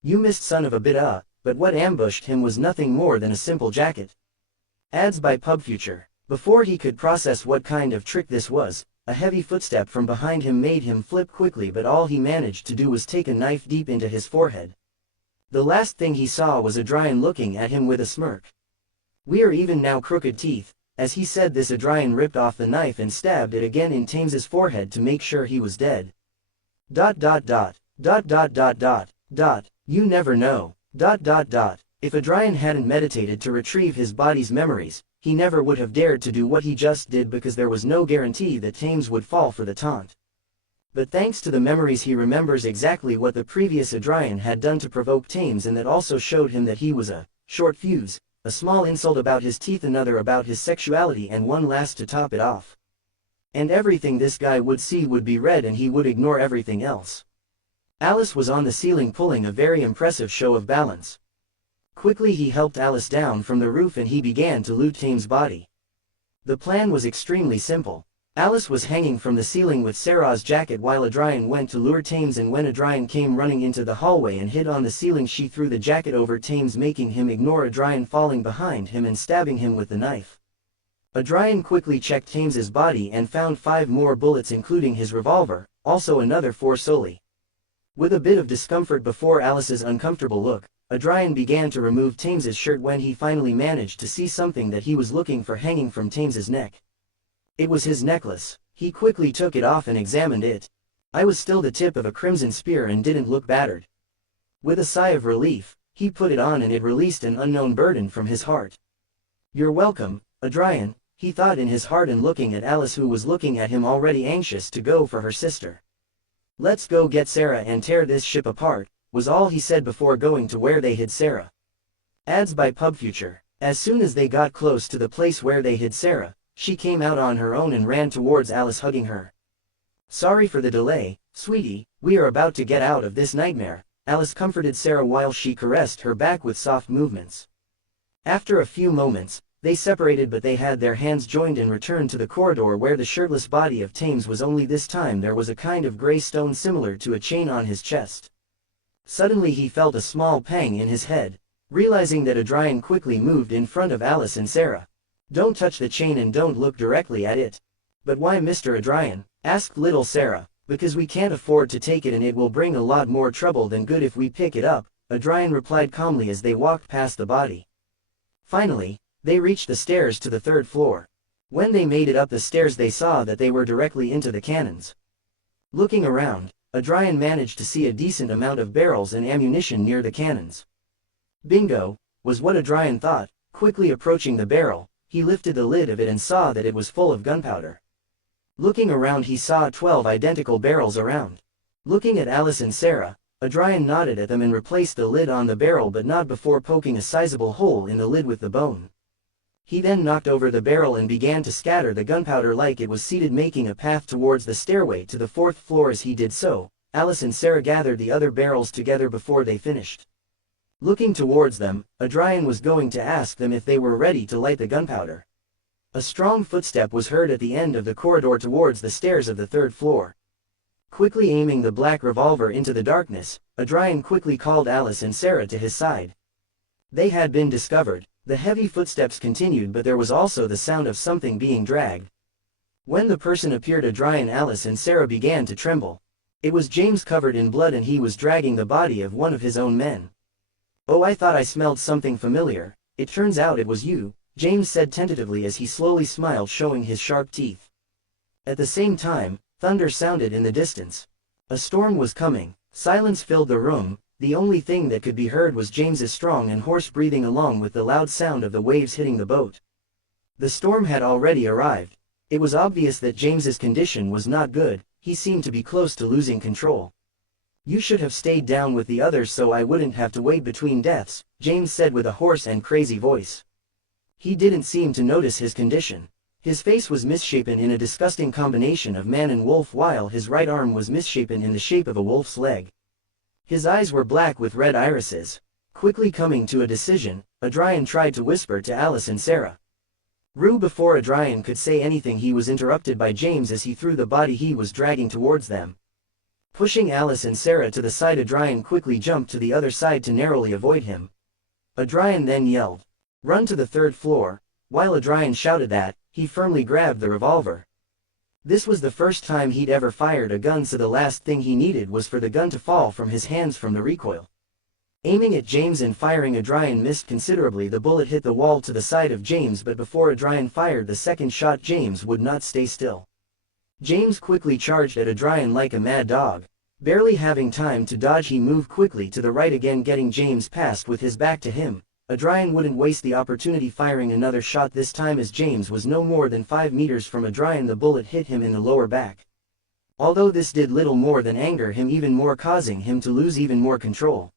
"You missed, son of a bit, but what ambushed him was nothing more than a simple jacket." Ads by PubFuture. Before he could process what kind of trick this was, a heavy footstep from behind him made him flip quickly, but all he managed to do was take a knife deep into his forehead. The last thing he saw was Adrian looking at him with a smirk. "We are even now, crooked teeth." As he said this, Adrian ripped off the knife and stabbed it again in Thames's forehead to make sure he was dead. ... You never know. ... If Adrian hadn't meditated to retrieve his body's memories, he never would have dared to do what he just did, because there was no guarantee that Thames would fall for the taunt. But thanks to the memories, he remembers exactly what the previous Adrian had done to provoke Thames, and that also showed him that he was a short fuse, a small insult about his teeth, another about his sexuality, and one last to top it off. And everything this guy would see would be red, and he would ignore everything else. Alice was on the ceiling pulling a very impressive show of balance. Quickly he helped Alice down from the roof, and he began to loot Thames' body. The plan was extremely simple. Alice was hanging from the ceiling with Sarah's jacket while Adrian went to lure Thames, and when Adrian came running into the hallway and hid on the ceiling, she threw the jacket over Thames, making him ignore Adrian falling behind him and stabbing him with the knife. Adrian quickly checked Thames's body and found 5 more bullets, including his revolver, also another 4 solely. With a bit of discomfort before Alice's uncomfortable look, Adrian began to remove Tames's shirt when he finally managed to see something that he was looking for hanging from Tames's neck. It was his necklace. He quickly took it off and examined it. It was still the tip of a crimson spear and didn't look battered. With a sigh of relief, he put it on and it released an unknown burden from his heart. "You're welcome, Adrian," he thought in his heart, and looking at Alice, who was looking at him already anxious to go for her sister. "Let's go get Sarah and tear this ship apart," was all he said before going to where they hid Sarah. Ads by PubFuture. As soon as they got close to the place where they hid Sarah, she came out on her own and ran towards Alice, hugging her. "Sorry for the delay, sweetie, we are about to get out of this nightmare," Alice comforted Sarah while she caressed her back with soft movements. After a few moments, they separated, but they had their hands joined and returned to the corridor where the shirtless body of Tames was, only this time there was a kind of gray stone similar to a chain on his chest. Suddenly he felt a small pang in his head, realizing that Adrian quickly moved in front of Alice and Sarah. "Don't touch the chain and don't look directly at it." "But why, Mr. Adrian?" asked little Sarah. "Because we can't afford to take it and it will bring a lot more trouble than good if we pick it up," Adrian replied calmly as they walked past the body. Finally, they reached the stairs to the 3rd floor. When they made it up the stairs, they saw that they were directly into the cannons. Looking around, Adrian managed to see a decent amount of barrels and ammunition near the cannons. "Bingo," was what Adrian thought. Quickly approaching the barrel, he lifted the lid of it and saw that it was full of gunpowder. Looking around, he saw 12 identical barrels around. Looking at Alice and Sarah, Adrian nodded at them and replaced the lid on the barrel, but not before poking a sizable hole in the lid with the bone. He then knocked over the barrel and began to scatter the gunpowder like it was seeded, making a path towards the stairway to the 4th floor. As he did so, Alice and Sarah gathered the other barrels together before they finished. Looking towards them, Adrian was going to ask them if they were ready to light the gunpowder. A strong footstep was heard at the end of the corridor towards the stairs of the 3rd floor. Quickly aiming the black revolver into the darkness, Adrian quickly called Alice and Sarah to his side. They had been discovered. The heavy footsteps continued, but there was also the sound of something being dragged. When the person appeared, Adrian, Alice and Sarah began to tremble. It was James, covered in blood, and he was dragging the body of one of his own men. "Oh, I thought I smelled something familiar. It turns out it was you," James said tentatively as he slowly smiled, showing his sharp teeth. At the same time, thunder sounded in the distance. A storm was coming. Silence filled the room. The only thing that could be heard was James's strong and hoarse breathing along with the loud sound of the waves hitting the boat. The storm had already arrived. It was obvious that James's condition was not good. He seemed to be close to losing control. "You should have stayed down with the others so I wouldn't have to wait between deaths," James said with a hoarse and crazy voice. He didn't seem to notice his condition. His face was misshapen in a disgusting combination of man and wolf, while his right arm was misshapen in the shape of a wolf's leg. His eyes were black with red irises. Quickly coming to a decision, Adrian tried to whisper to Alice and Sarah. Before Adrian could say anything, he was interrupted by James as he threw the body he was dragging towards them. Pushing Alice and Sarah to the side, Adrian quickly jumped to the other side to narrowly avoid him. Adrian then yelled, "Run to the 3rd floor." While Adrian shouted that, he firmly grabbed the revolver. This was the first time he'd ever fired a gun, so the last thing he needed was for the gun to fall from his hands from the recoil. Aiming at James and firing, Adrian missed considerably. The bullet hit the wall to the side of James, but before Adrian fired the second shot, James would not stay still. James quickly charged at Adrian like a mad dog. Barely having time to dodge, he moved quickly to the right again, getting James past with his back to him. Adrian wouldn't waste the opportunity, firing another shot, this time as James was no more than 5 meters from Adrian. The bullet hit him in the lower back. Although this did little more than anger him even more, causing him to lose even more control.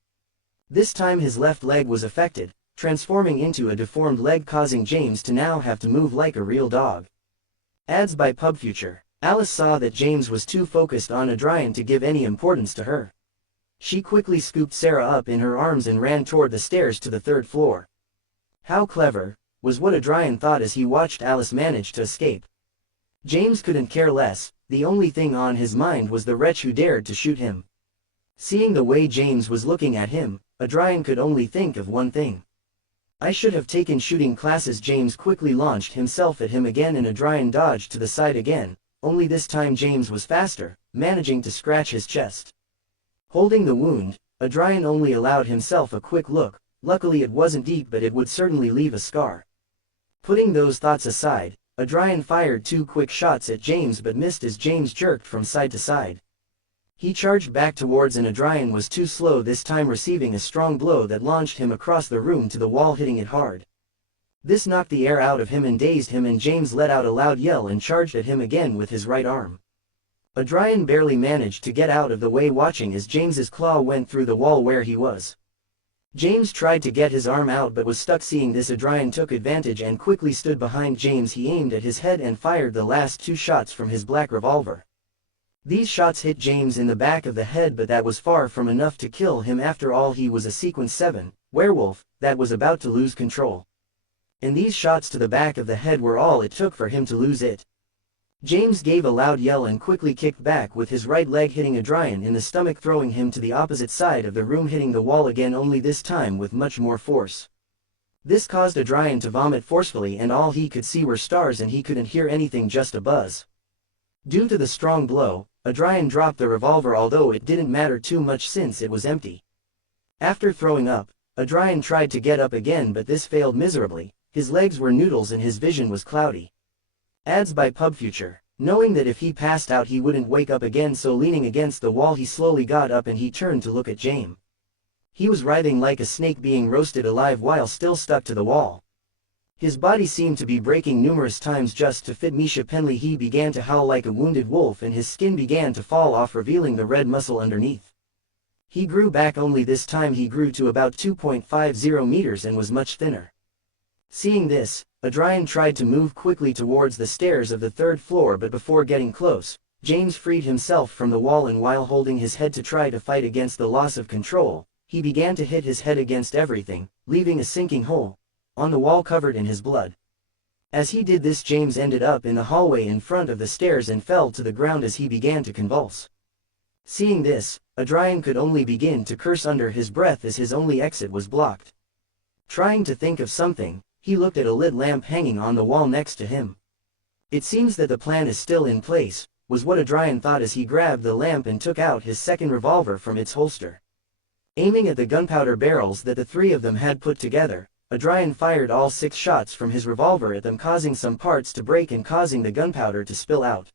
This time his left leg was affected, transforming into a deformed leg, causing James to now have to move like a real dog. Ads by PubFuture. Alice saw that James was too focused on Adrian to give any importance to her. She quickly scooped Sarah up in her arms and ran toward the stairs to the 3rd floor. How clever, was what Adrian thought as he watched Alice manage to escape. James couldn't care less. The only thing on his mind was the wretch who dared to shoot him. Seeing the way James was looking at him, Adrian could only think of one thing. "I should have taken shooting classes." James quickly launched himself at him again and Adrian dodged to the side again, only this time James was faster, managing to scratch his chest. Holding the wound, Adrian only allowed himself a quick look. Luckily it wasn't deep, but it would certainly leave a scar. Putting those thoughts aside, Adrian fired 2 quick shots at James but missed as James jerked from side to side. He charged back towards and Adrian was too slow this time, receiving a strong blow that launched him across the room to the wall, hitting it hard. This knocked the air out of him and dazed him, and James let out a loud yell and charged at him again with his right arm. Adrian barely managed to get out of the way, watching as James's claw went through the wall where he was. James tried to get his arm out but was stuck. Seeing this, Adrian took advantage and quickly stood behind James. He aimed at his head and fired the last 2 shots from his black revolver. These shots hit James in the back of the head, but that was far from enough to kill him. After all, he was a Sequence 7 werewolf that was about to lose control. And these shots to the back of the head were all it took for him to lose it. James gave a loud yell and quickly kicked back with his right leg, hitting Adrian in the stomach, throwing him to the opposite side of the room, hitting the wall again, only this time with much more force. This caused Adrian to vomit forcefully, and all he could see were stars and he couldn't hear anything, just a buzz. Due to the strong blow, Adrian dropped the revolver, although it didn't matter too much since it was empty. After throwing up, Adrian tried to get up again, but this failed miserably. His legs were noodles and his vision was cloudy. Ads by PubFuture. Knowing that if he passed out he wouldn't wake up again, so leaning against the wall he slowly got up and he turned to look at James. He was writhing like a snake being roasted alive while still stuck to the wall. His body seemed to be breaking numerous times just to fit Misha Penley. He began to howl like a wounded wolf and his skin began to fall off, revealing the red muscle underneath. He grew back, only this time he grew to about 2.50 meters and was much thinner. Seeing this, Adrian tried to move quickly towards the stairs of the 3rd floor, but before getting close, James freed himself from the wall, and while holding his head to try to fight against the loss of control, he began to hit his head against everything, leaving a sinking hole on the wall covered in his blood. As he did this, James ended up in the hallway in front of the stairs and fell to the ground as he began to convulse. Seeing this, Adrian could only begin to curse under his breath as his only exit was blocked. Trying to think of something, he looked at a lit lamp hanging on the wall next to him. It seems that the plan is still in place, was what Adrian thought as he grabbed the lamp and took out his second revolver from its holster. Aiming at the gunpowder barrels that the 3 of them had put together, Adrian fired all 6 shots from his revolver at them, causing some parts to break and causing the gunpowder to spill out.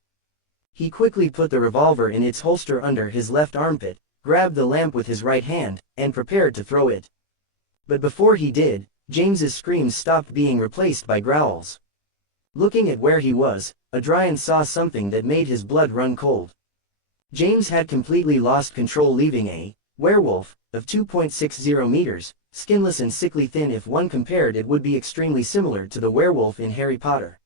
He quickly put the revolver in its holster under his left armpit, grabbed the lamp with his right hand, and prepared to throw it. But before he did, James's screams stopped, being replaced by growls. Looking at where he was, Adrian saw something that made his blood run cold. James had completely lost control, leaving a werewolf of 2.60 meters, skinless and sickly thin. If one compared, it would be extremely similar to the werewolf in Harry Potter.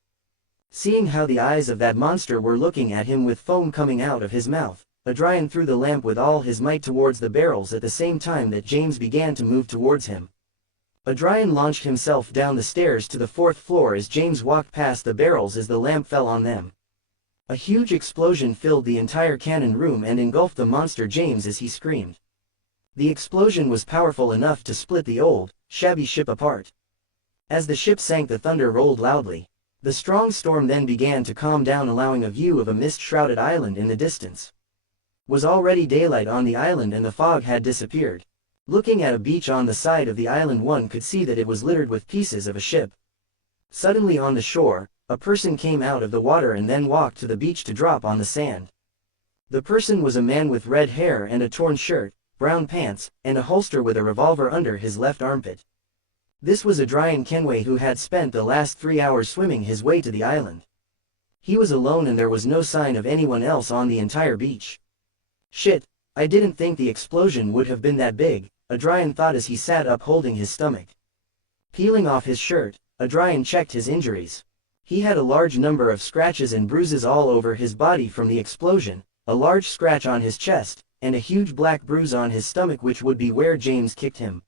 Seeing how the eyes of that monster were looking at him with foam coming out of his mouth, Adrian threw the lamp with all his might towards the barrels at the same time that James began to move towards him. Adrian launched himself down the stairs to the 4th floor as James walked past the barrels as the lamp fell on them. A huge explosion filled the entire cannon room and engulfed the monster James as he screamed. The explosion was powerful enough to split the old, shabby ship apart. As the ship sank, the thunder rolled loudly. The strong storm then began to calm down, allowing a view of a mist-shrouded island in the distance. Was already daylight on the island and the fog had disappeared. Looking at a beach on the side of the island, one could see that it was littered with pieces of a ship. Suddenly on the shore, a person came out of the water and then walked to the beach to drop on the sand. The person was a man with red hair and a torn shirt, brown pants, and a holster with a revolver under his left armpit. This was Adrian Kenway, who had spent the last 3 hours swimming his way to the island. He was alone and there was no sign of anyone else on the entire beach. Shit, I didn't think the explosion would have been that big, Adrian thought as he sat up holding his stomach. Peeling off his shirt, Adrian checked his injuries. He had a large number of scratches and bruises all over his body from the explosion, a large scratch on his chest, and a huge black bruise on his stomach, which would be where James kicked him.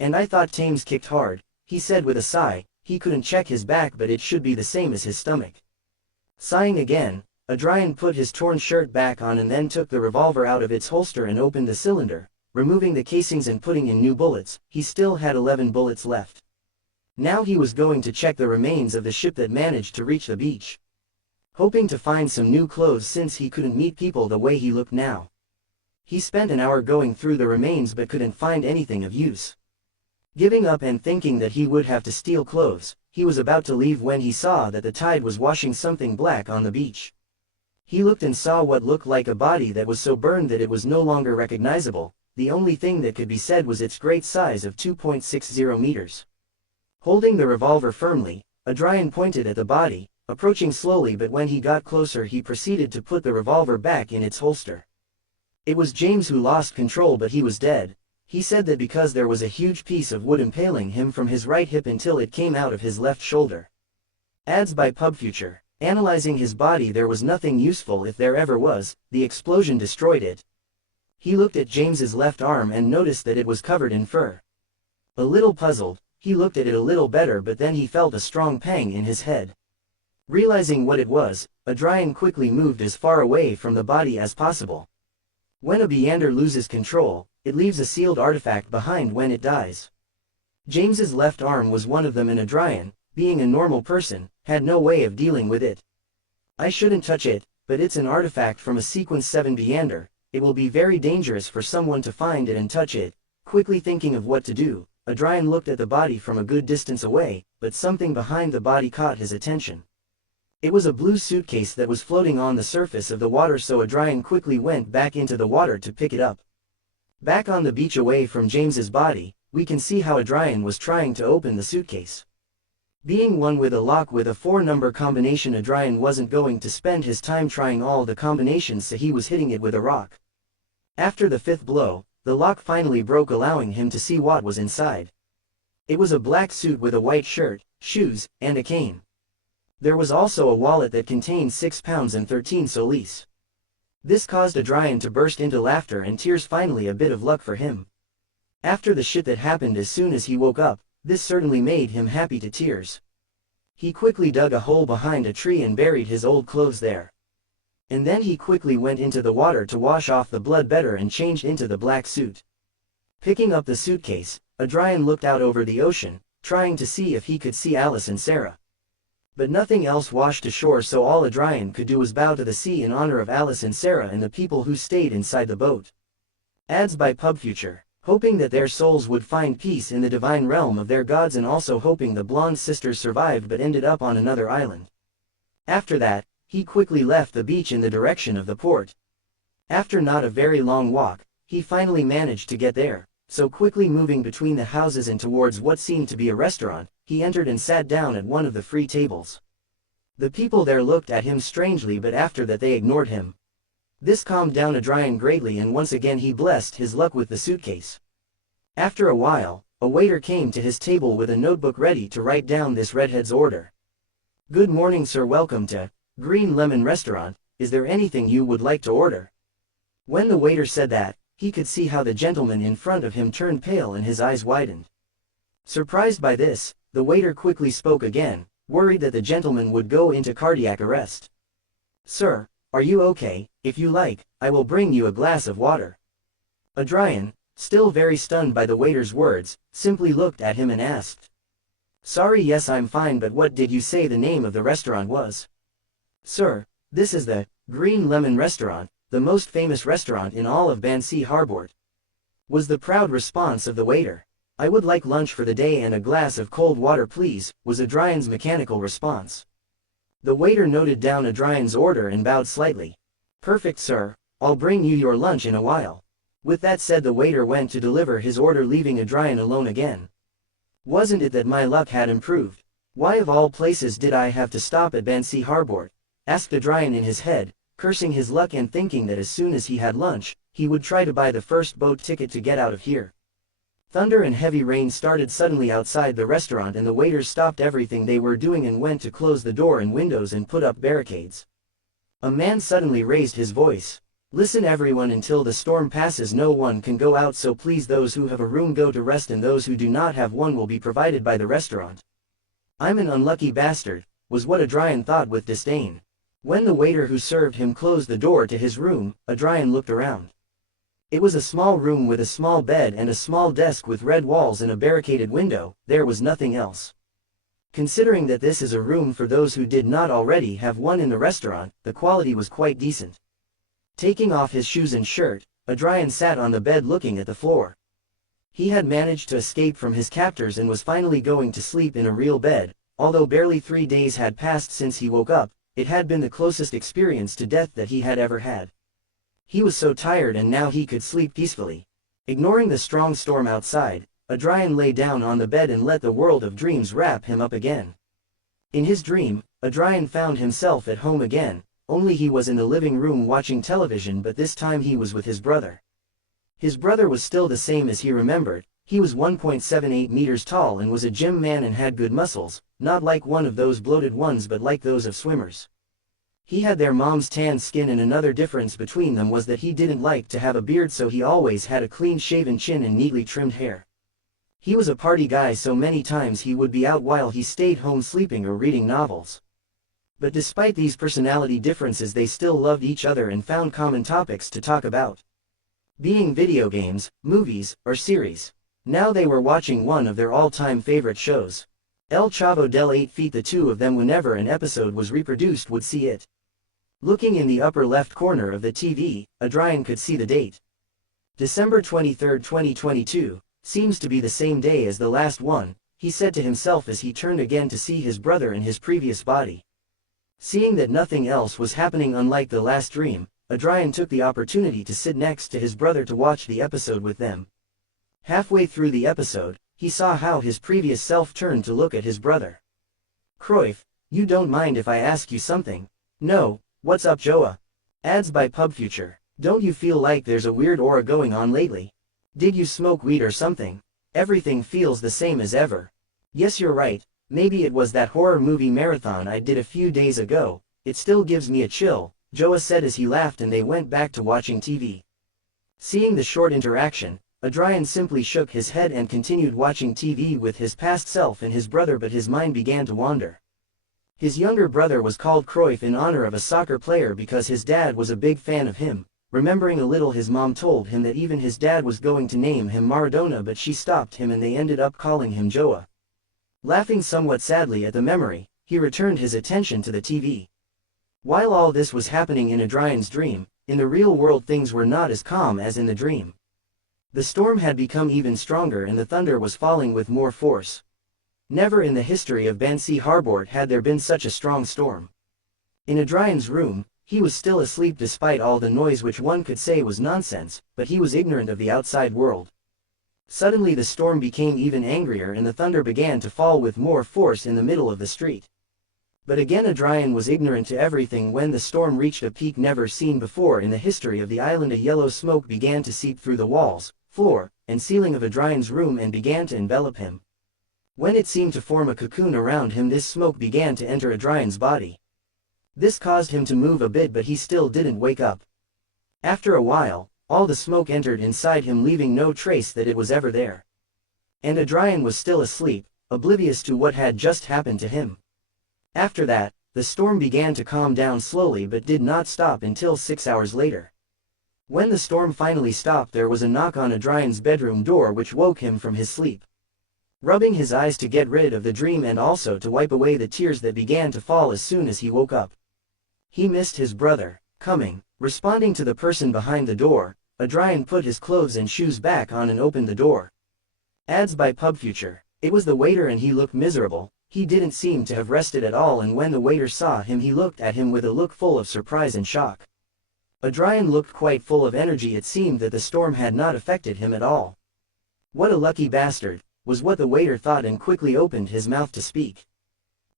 And I thought James kicked hard, he said with a sigh. He couldn't check his back, but it should be the same as his stomach. Sighing again, Adrian put his torn shirt back on and then took the revolver out of its holster and opened the cylinder, removing the casings and putting in new bullets. He still had 11 bullets left. Now he was going to check the remains of the ship that managed to reach the beach, hoping to find some new clothes since he couldn't meet people the way he looked now. He spent an hour going through the remains but couldn't find anything of use. Giving up and thinking that he would have to steal clothes, he was about to leave when he saw that the tide was washing something black on the beach. He looked and saw what looked like a body that was so burned that it was no longer recognizable. The only thing that could be said was its great size of 2.60 meters. Holding the revolver firmly, Adrian pointed at the body, approaching slowly, but when he got closer he proceeded to put the revolver back in its holster. It was James who lost control, but he was dead. He said that because there was a huge piece of wood impaling him from his right hip until it came out of his left shoulder. Adds by PubFuture. Analyzing his body, there was nothing useful if there ever was. The explosion destroyed it. He looked at James's left arm and noticed that it was covered in fur. A little puzzled, he looked at it a little better, but then he felt a strong pang in his head. Realizing what it was, Adrian quickly moved as far away from the body as possible. When a Beander loses control, it leaves a sealed artifact behind when it dies. James's left arm was one of them, and Adrian, being a normal person, had no way of dealing with it. I shouldn't touch it, but it's an artifact from a Sequence 7 Beander. It will be very dangerous for someone to find it and touch it. Quickly thinking of what to do, Adrian looked at the body from a good distance away, but something behind the body caught his attention. It was a blue suitcase that was floating on the surface of the water, so Adrian quickly went back into the water to pick it up. Back on the beach away from James's body, we can see how Adrian was trying to open the suitcase. Being one with a lock with a 4-number combination, Adrian wasn't going to spend his time trying all the combinations, so he was hitting it with a rock. After the 5th blow, the lock finally broke, allowing him to see what was inside. It was a black suit with a white shirt, shoes, and a cane. There was also a wallet that contained 6 pounds and 13 soles. This caused Adrian to burst into laughter and tears. Finally, a bit of luck for him. After the shit that happened as soon as he woke up, this certainly made him happy to tears. He quickly dug a hole behind a tree and buried his old clothes there. And then he quickly went into the water to wash off the blood better and changed into the black suit. Picking up the suitcase, Adrian looked out over the ocean, trying to see if he could see Alice and Sarah. But nothing else washed ashore, so all Adrian could do was bow to the sea in honor of Alice and Sarah and the people who stayed inside the boat. Adds by PubFuture. Hoping that their souls would find peace in the divine realm of their gods, and also hoping the blonde sisters survived but ended up on another island. After that, he quickly left the beach in the direction of the port. After not a very long walk, he finally managed to get there, so quickly moving between the houses and towards what seemed to be a restaurant, he entered and sat down at one of the free tables. The people there looked at him strangely, but after that they ignored him. This calmed down Adrian greatly, and once again he blessed his luck with the suitcase. After a while, a waiter came to his table with a notebook ready to write down this redhead's order. "Good morning, sir. Welcome to Green Lemon Restaurant. Is there anything you would like to order?" When the waiter said that, he could see how the gentleman in front of him turned pale and his eyes widened. Surprised by this, the waiter quickly spoke again, worried that the gentleman would go into cardiac arrest. "Sir, are you okay? If you like, I will bring you a glass of water." Adrian, still very stunned by the waiter's words, simply looked at him and asked, "Sorry, yes, I'm fine, but what did you say the name of the restaurant was?" "Sir, this is the Green Lemon Restaurant, the most famous restaurant in all of Fantasyworld," was the proud response of the waiter. "I would like lunch for the day and a glass of cold water, please," was Adrian's mechanical response. The waiter noted down Adrian's order and bowed slightly. "Perfect, sir. I'll bring you your lunch in a while." With that said, the waiter went to deliver his order, leaving Adrian alone again. Wasn't it that my luck had improved? Why of all places did I have to stop at Fantasyworld? Asked Adrian in his head, cursing his luck and thinking that as soon as he had lunch, he would try to buy the first boat ticket to get out of here. Thunder and heavy rain started suddenly outside the restaurant, and the waiters stopped everything they were doing and went to close the door and windows and put up barricades. A man suddenly raised his voice. "Listen everyone, until the storm passes no one can go out, so please those who have a room go to rest, and those who do not have one will be provided by the restaurant." "I'm an unlucky bastard," was what Adrian thought with disdain. When the waiter who served him closed the door to his room, Adrian looked around. It was a small room with a small bed and a small desk with red walls and a barricaded window. There was nothing else. Considering that this is a room for those who did not already have one in the restaurant, the quality was quite decent. Taking off his shoes and shirt, Adrian sat on the bed looking at the floor. He had managed to escape from his captors and was finally going to sleep in a real bed. Although barely 3 days had passed since he woke up, it had been the closest experience to death that he had ever had. He was so tired and now he could sleep peacefully. Ignoring the strong storm outside, Adrian lay down on the bed and let the world of dreams wrap him up again. In his dream, Adrian found himself at home again, only he was in the living room watching television, but this time he was with his brother. His brother was still the same as he remembered. He was 1.78 meters tall and was a gym man and had good muscles, not like one of those bloated ones but like those of swimmers. He had their mom's tan skin, and another difference between them was that he didn't like to have a beard, so he always had a clean-shaven chin and neatly trimmed hair. He was a party guy, so many times he would be out while he stayed home sleeping or reading novels. But despite these personality differences, they still loved each other and found common topics to talk about. Being video games, movies, or series. Now they were watching one of their all-time favorite shows. El Chavo del 8 Feet. The two of them, whenever an episode was reproduced, would see it. Looking in the upper left corner of the TV, Adrian could see the date. December 23, 2022, seems to be the same day as the last one, he said to himself as he turned again to see his brother in his previous body. Seeing that nothing else was happening unlike the last dream, Adrian took the opportunity to sit next to his brother to watch the episode with them. Halfway through the episode, he saw how his previous self turned to look at his brother. "Cruyff, you don't mind if I ask you something?" "No, what's up, Joa?" Ads by PubFuture. "Don't you feel like there's a weird aura going on lately? Did you smoke weed or something? Everything feels the same as ever." "Yes, you're right, maybe it was that horror movie marathon I did a few days ago, it still gives me a chill," Joa said as he laughed, and they went back to watching TV. Seeing the short interaction, Adrian simply shook his head and continued watching TV with his past self and his brother, but his mind began to wander. His younger brother was called Cruyff in honor of a soccer player because his dad was a big fan of him. Remembering a little, his mom told him that even his dad was going to name him Maradona, but she stopped him and they ended up calling him Joa. Laughing somewhat sadly at the memory, he returned his attention to the TV. While all this was happening in Adrian's dream, in the real world things were not as calm as in the dream. The storm had become even stronger and the thunder was falling with more force. Never in the history of Bansi Harbor had there been such a strong storm. In Adrian's room, he was still asleep despite all the noise, which one could say was nonsense, but he was ignorant of the outside world. Suddenly the storm became even angrier and the thunder began to fall with more force in the middle of the street. But again Adrian was ignorant to everything. When the storm reached a peak never seen before in the history of the island, a yellow smoke began to seep through the walls, floor, and ceiling of Adrian's room and began to envelop him. When it seemed to form a cocoon around him, this smoke began to enter Adrian's body. This caused him to move a bit, but he still didn't wake up. After a while, all the smoke entered inside him, leaving no trace that it was ever there. And Adrian was still asleep, oblivious to what had just happened to him. After that, the storm began to calm down slowly but did not stop until 6 hours later. When the storm finally stopped, there was a knock on Adrian's bedroom door which woke him from his sleep. Rubbing his eyes to get rid of the dream and also to wipe away the tears that began to fall as soon as he woke up. He missed his brother, coming. Responding to the person behind the door, Adrian put his clothes and shoes back on and opened the door. Ads by PubFuture. It was the waiter and he looked miserable. He didn't seem to have rested at all, and when the waiter saw him he looked at him with a look full of surprise and shock. Adrian looked quite full of energy. It seemed that the storm had not affected him at all. "What a lucky bastard," was what the waiter thought, and quickly opened his mouth to speak.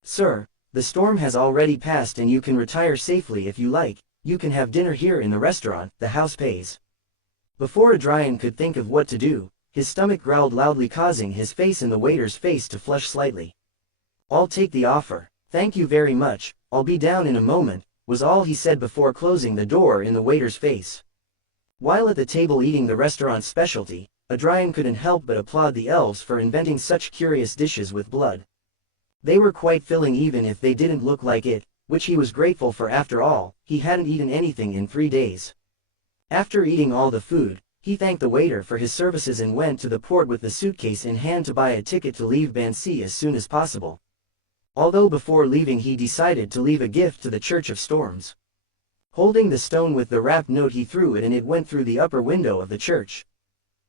"Sir, the storm has already passed and you can retire safely if you like. You can have dinner here in the restaurant, the house pays." Before Adrian could think of what to do, his stomach growled loudly, causing his face and the waiter's face to flush slightly. "I'll take the offer, thank you very much, I'll be down in a moment," was all he said before closing the door in the waiter's face. While at the table eating the restaurant's specialty, Adrian couldn't help but applaud the elves for inventing such curious dishes with blood. They were quite filling even if they didn't look like it, which he was grateful for. After all, he hadn't eaten anything in 3 days. After eating all the food, he thanked the waiter for his services and went to the port with the suitcase in hand to buy a ticket to leave Bansi as soon as possible. Although before leaving he decided to leave a gift to the Church of Storms. Holding the stone with the wrapped note, he threw it and it went through the upper window of the church.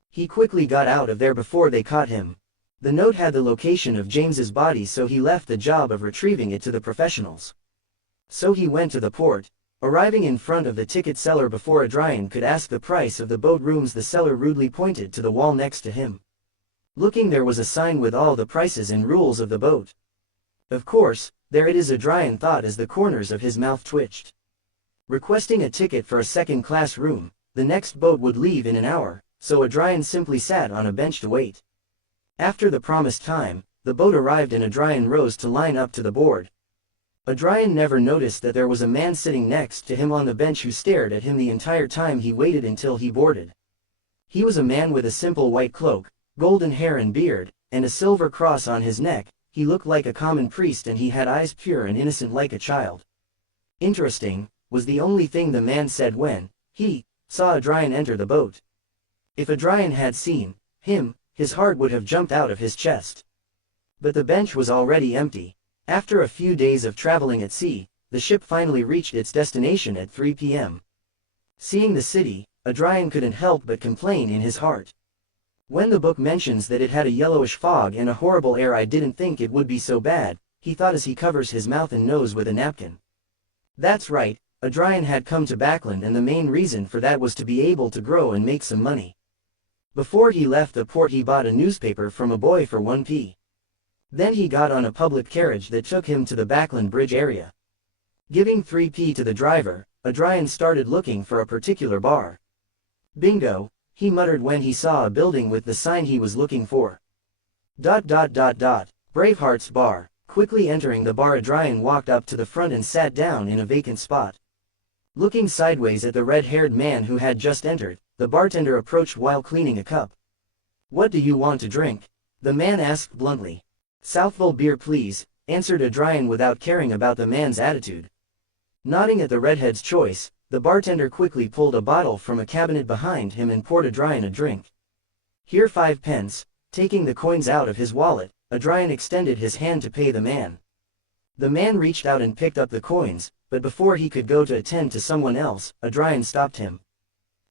He quickly got out of there before they caught him. The note had the location of James's body, so he left the job of retrieving it to the professionals. So he went to the port. Arriving in front of the ticket seller before Adrian could ask the price of the boat rooms, the seller rudely pointed to the wall next to him. Looking, there was a sign with all the prices and rules of the boat. Of course, there it is, Adrian thought as the corners of his mouth twitched. Requesting a ticket for a second-class room, the next boat would leave in an hour, so Adrian simply sat on a bench to wait. After the promised time, the boat arrived and Adrian rose to line up to the board. Adrian never noticed that there was a man sitting next to him on the bench who stared at him the entire time he waited until he boarded. He was a man with a simple white cloak, golden hair and beard, and a silver cross on his neck. He looked like a common priest and he had eyes pure and innocent like a child. Interesting, was the only thing the man said when he saw Adrian enter the boat. If Adrian had seen him, his heart would have jumped out of his chest. But the bench was already empty. After a few days of traveling at sea, the ship finally reached its destination at 3 p.m. Seeing the city, Adrian couldn't help but complain in his heart. When the book mentions that it had a yellowish fog and a horrible air, I didn't think it would be so bad, he thought as he covers his mouth and nose with a napkin. That's right, Adrian had come to Backlund and the main reason for that was to be able to grow and make some money. Before he left the port, he bought a newspaper from a boy for 1p. Then he got on a public carriage that took him to the Backlund Bridge area. Giving 3p to the driver, Adrian started looking for a particular bar. Bingo, he muttered when he saw a building with the sign he was looking for. Braveheart's Bar. Quickly entering the bar, Adrian walked up to the front and sat down in a vacant spot. Looking sideways at the red-haired man who had just entered, the bartender approached while cleaning a cup. "What do you want to drink?" the man asked bluntly. "Southville beer please," answered Adrian without caring about the man's attitude. Nodding at the redhead's choice, the bartender quickly pulled a bottle from a cabinet behind him and poured Adrian a drink. "Here 5 pence, taking the coins out of his wallet, Adrian extended his hand to pay the man. The man reached out and picked up the coins, but before he could go to attend to someone else, Adrian stopped him.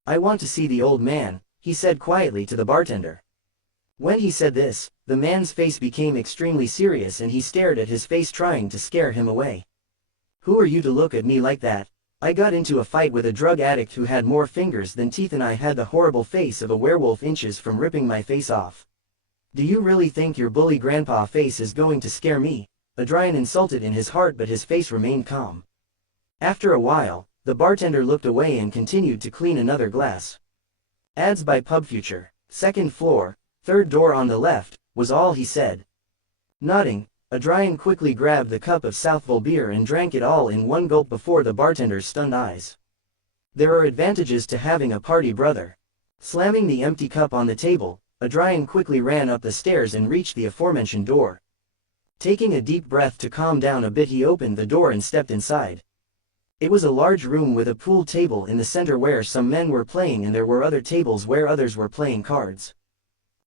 "I want to see the old man," he said quietly to the bartender. When he said this, the man's face became extremely serious and he stared at his face, trying to scare him away. "Who are you to look at me like that? I got into a fight with a drug addict who had more fingers than teeth and I had the horrible face of a werewolf inches from ripping my face off. Do you really think your bully grandpa face is going to scare me?" Adrian insulted in his heart, but his face remained calm. After a while, the bartender looked away and continued to clean another glass. "Ads by Pub Future, 2nd floor, 3rd door on the left," was all he said. Nodding, Adrian quickly grabbed the cup of Southville beer and drank it all in one gulp before the bartender's stunned eyes. There are advantages to having a party brother. Slamming the empty cup on the table, Adrian quickly ran up the stairs and reached the aforementioned door. Taking a deep breath to calm down a bit, he opened the door and stepped inside. It was a large room with a pool table in the center where some men were playing, and there were other tables where others were playing cards.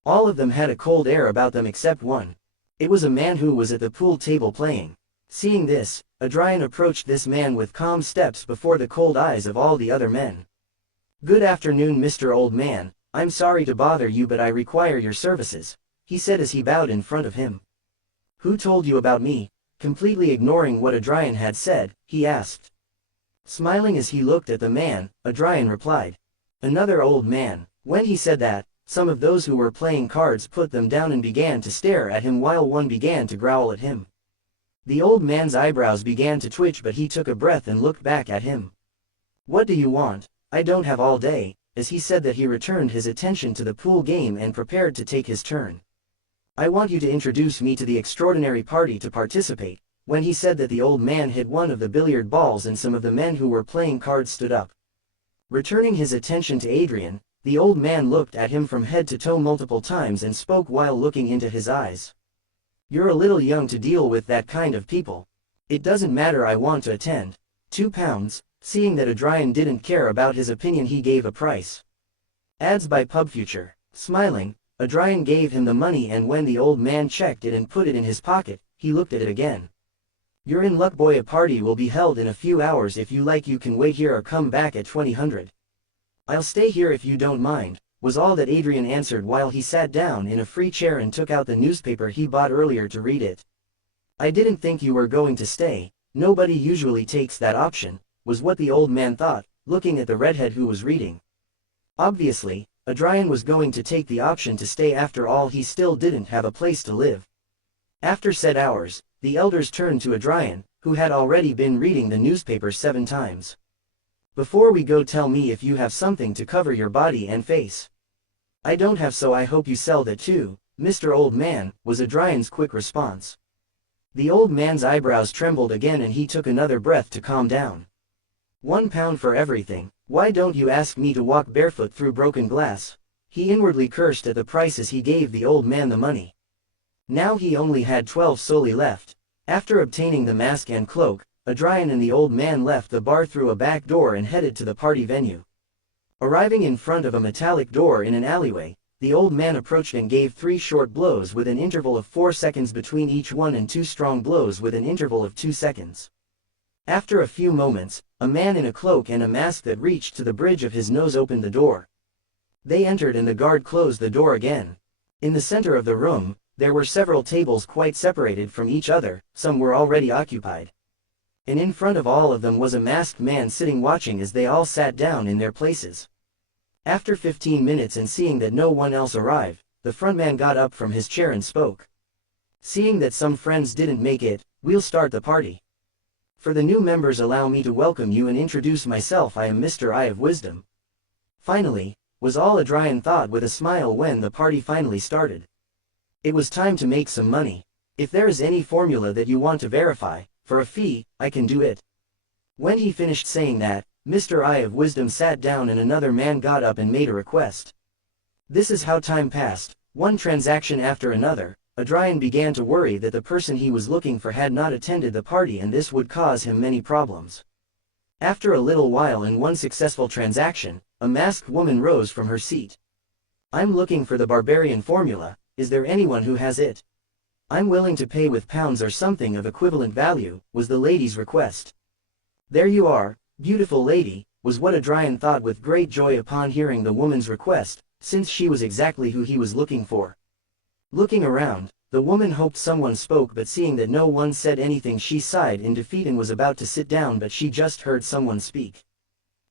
All of them had a cold air about them except one. It was a man who was at the pool table playing. Seeing this, Adrian approached this man with calm steps before the cold eyes of all the other men. "Good afternoon, Mr. Old Man, I'm sorry to bother you, but I require your services," he said as he bowed in front of him. "Who told you about me?" Completely ignoring what Adrian had said, he asked. Smiling as he looked at the man, Adrian replied, "Another old man." When he said that, some of those who were playing cards put them down and began to stare at him while one began to growl at him. The old man's eyebrows began to twitch, but he took a breath and looked back at him. "What do you want? I don't have all day," as he said that he returned his attention to the pool game and prepared to take his turn. "I want you to introduce me to the extraordinary party to participate." When he said that, the old man hit one of the billiard balls and some of the men who were playing cards stood up. Returning his attention to Adrian, the old man looked at him from head to toe multiple times and spoke while looking into his eyes. "You're a little young to deal with that kind of people. It doesn't matter, I want to attend. £2. Seeing that Adrian didn't care about his opinion, he gave a price. "Ads by Pub Future." Smiling, Adrian gave him the money, and when the old man checked it and put it in his pocket, he looked at it again. You're in luck, boy. A party will be held in a few hours. If you like, you can wait here or come back at 2000. I'll stay here if you don't mind, was all that Adrian answered while he sat down in a free chair and took out the newspaper he bought earlier to read it. I didn't think you were going to stay. Nobody usually takes that option, was what the old man thought, looking at the redhead who was reading. Obviously, Adrian was going to take the option to stay. After all, he still didn't have a place to live. After said hours, the elders turned to Adrian, who had already been reading the newspaper 7 times. Before we go, tell me if you have something to cover your body and face. I don't have, so I hope you sell that too, Mr. Old Man, was Adrian's quick response. The old man's eyebrows trembled again and he took another breath to calm down. £1 for everything. Why don't you ask me to walk barefoot through broken glass? He inwardly cursed at the prices he gave the old man the money. Now he only had 12 soldi left. After obtaining the mask and cloak, Adrian and the old man left the bar through a back door and headed to the party venue. Arriving in front of a metallic door in an alleyway, the old man approached and gave 3 short blows with an interval of 4 seconds between each one and 2 strong blows with an interval of 2 seconds. After a few moments, a man in a cloak and a mask that reached to the bridge of his nose opened the door. They entered and the guard closed the door again. In the center of the room, there were several tables quite separated from each other, some were already occupied. And in front of all of them was a masked man sitting watching as they all sat down in their places. After 15 minutes and seeing that no one else arrived, the frontman got up from his chair and spoke. Seeing that some friends didn't make it, we'll start the party. For the new members, allow me to welcome you and introduce myself. I am Mr. Eye of Wisdom. Finally, was all Adrian thought with a smile when the party finally started. It was time to make some money. If there is any formula that you want to verify, for a fee, I can do it. When he finished saying that, Mr. Eye of Wisdom sat down and another man got up and made a request. This is how time passed, one transaction after another. Adrian began to worry that the person he was looking for had not attended the party and this would cause him many problems. After a little while and one successful transaction, a masked woman rose from her seat. I'm looking for the barbarian formula, is there anyone who has it? I'm willing to pay with pounds or something of equivalent value, was the lady's request. There you are, beautiful lady, was what Adrian thought with great joy upon hearing the woman's request, since she was exactly who he was looking for. Looking around, the woman hoped someone spoke, but seeing that no one said anything, she sighed in defeat and was about to sit down, but she just heard someone speak.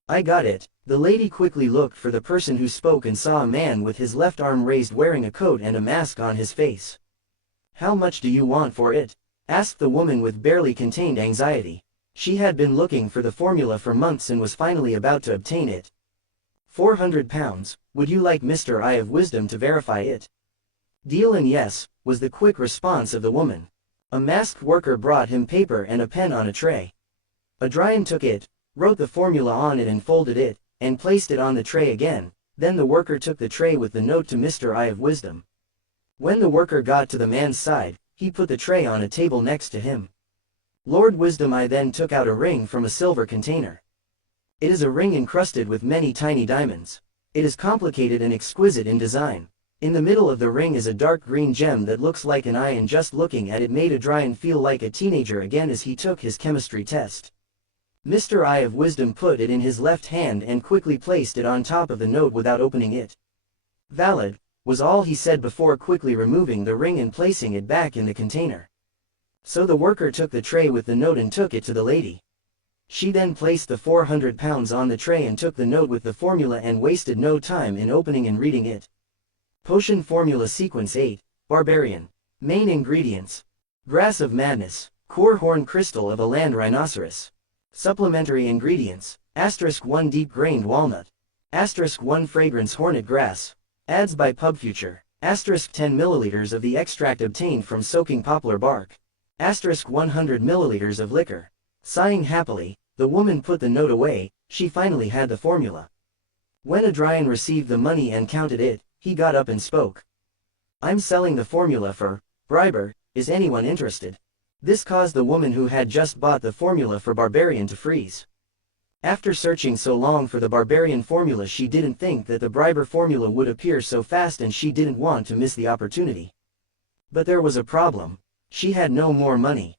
I got it. The lady quickly looked for the person who spoke and saw a man with his left arm raised wearing a coat and a mask on his face. How much do you want for it? Asked the woman with barely contained anxiety. She had been looking for the formula for months and was finally about to obtain it. £400. Would you like Mr. Eye of Wisdom to verify it? Deal, and yes, was the quick response of the woman. A masked worker brought him paper and a pen on a tray. Adrian took it, wrote the formula on it and folded it, and placed it on the tray again. Then the worker took the tray with the note to Mr. Eye of Wisdom. When the worker got to the man's side, he put the tray on a table next to him. Lord Wisdom Eye then took out a ring from a silver container. It is a ring encrusted with many tiny diamonds. It is complicated and exquisite in design. In the middle of the ring is a dark green gem that looks like an eye, and just looking at it made Adrian feel like a teenager again as he took his chemistry test. Mr. Eye of Wisdom put it in his left hand and quickly placed it on top of the note without opening it. Valid, was all he said before quickly removing the ring and placing it back in the container. So the worker took the tray with the note and took it to the lady. She then placed the £400 on the tray and took the note with the formula and wasted no time in opening and reading it. Potion Formula Sequence 8, Barbarian. Main Ingredients: Grass of Madness, Core Horn Crystal of a Land Rhinoceros. Supplementary Ingredients: *1 Deep Grained Walnut. *1 Fragrance Hornet Grass. Ads by PubFuture. *10 milliliters of the extract obtained from soaking poplar bark. *100 milliliters of liquor. Sighing happily, the woman put the note away. She finally had the formula. When Adrian received the money and counted it, he got up and spoke. I'm selling the formula for briber, is anyone interested? This caused the woman who had just bought the formula for barbarian to freeze. After searching so long for the barbarian formula, she didn't think that the briber formula would appear so fast and she didn't want to miss the opportunity. But there was a problem. She had no more money.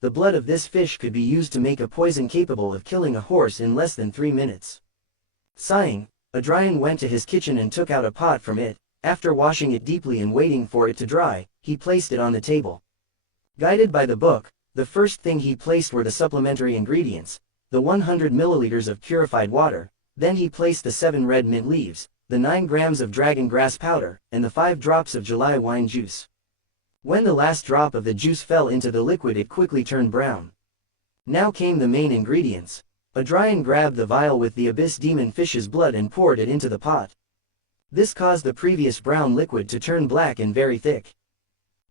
the blood of this fish could be used to make a poison capable of killing a horse in less than 3 minutes. Sighing, Adrian went to his kitchen and took out a pot from it. After washing it deeply and waiting for it to dry, he placed it on the table. Guided by the book, the first thing he placed were the supplementary ingredients, the 100 milliliters of purified water, then he placed the 7 red mint leaves, the 9 grams of dragon grass powder, and the 5 drops of July wine juice. When the last drop of the juice fell into the liquid, it quickly turned brown. Now came the main ingredients. Adrian grabbed the vial with the abyss demon fish's blood and poured it into the pot. This caused the previous brown liquid to turn black and very thick.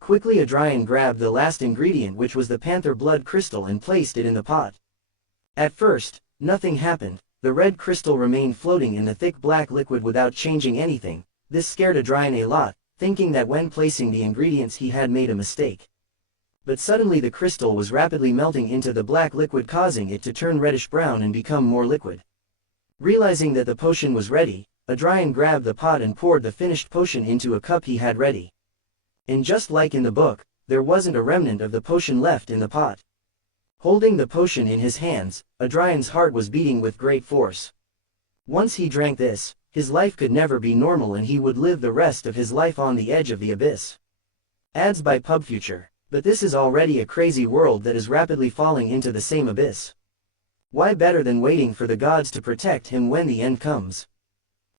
Quickly Adrian grabbed the last ingredient, which was the panther blood crystal, and placed it in the pot. At first, nothing happened. The red crystal remained floating in the thick black liquid without changing anything. This scared Adrian a lot, thinking that when placing the ingredients he had made a mistake. But suddenly the crystal was rapidly melting into the black liquid, causing it to turn reddish-brown and become more liquid. Realizing that the potion was ready, Adrian grabbed the pot and poured the finished potion into a cup he had ready. And just like in the book, there wasn't a remnant of the potion left in the pot. Holding the potion in his hands, Adrian's heart was beating with great force. Once he drank this, his life could never be normal and he would live the rest of his life on the edge of the abyss. Ads by PubFuture. But this is already a crazy world that is rapidly falling into the same abyss. Why better than waiting for the gods to protect him when the end comes?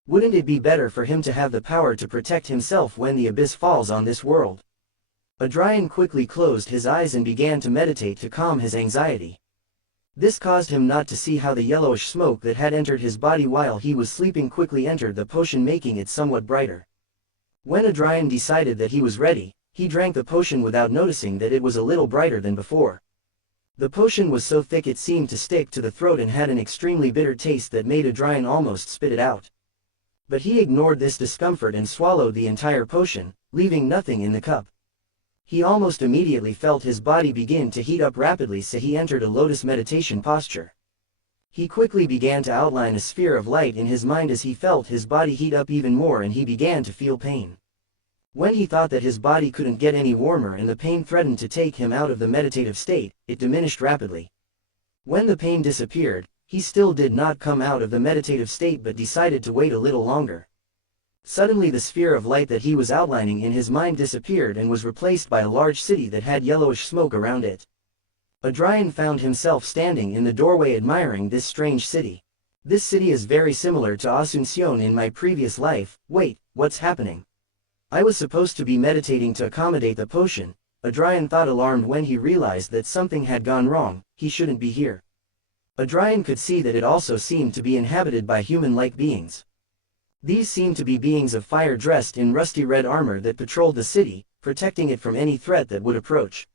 Wouldn't it be better for him to have the power to protect himself when the abyss falls on this world? Adrian quickly closed his eyes and began to meditate to calm his anxiety. This caused him not to see how the yellowish smoke that had entered his body while he was sleeping quickly entered the potion, making it somewhat brighter. When Adrian decided that he was ready, he drank the potion without noticing that it was a little brighter than before. The potion was so thick it seemed to stick to the throat and had an extremely bitter taste that made Adrian almost spit it out. But he ignored this discomfort and swallowed the entire potion, leaving nothing in the cup. He almost immediately felt his body begin to heat up rapidly, so he entered a lotus meditation posture. He quickly began to outline a sphere of light in his mind as he felt his body heat up even more, and he began to feel pain. When he thought that his body couldn't get any warmer and the pain threatened to take him out of the meditative state, it diminished rapidly. When the pain disappeared, he still did not come out of the meditative state but decided to wait a little longer. Suddenly the sphere of light that he was outlining in his mind disappeared and was replaced by a large city that had yellowish smoke around it. Adrian found himself standing in the doorway admiring this strange city. This city is very similar to Asuncion in my previous life. Wait, what's happening? I was supposed to be meditating to accommodate the potion. Adrian thought, alarmed when he realized that something had gone wrong. He shouldn't be here. Adrian could see that it also seemed to be inhabited by human-like beings. These seemed to be beings of fire dressed in rusty red armor that patrolled the city, protecting it from any threat that would approach.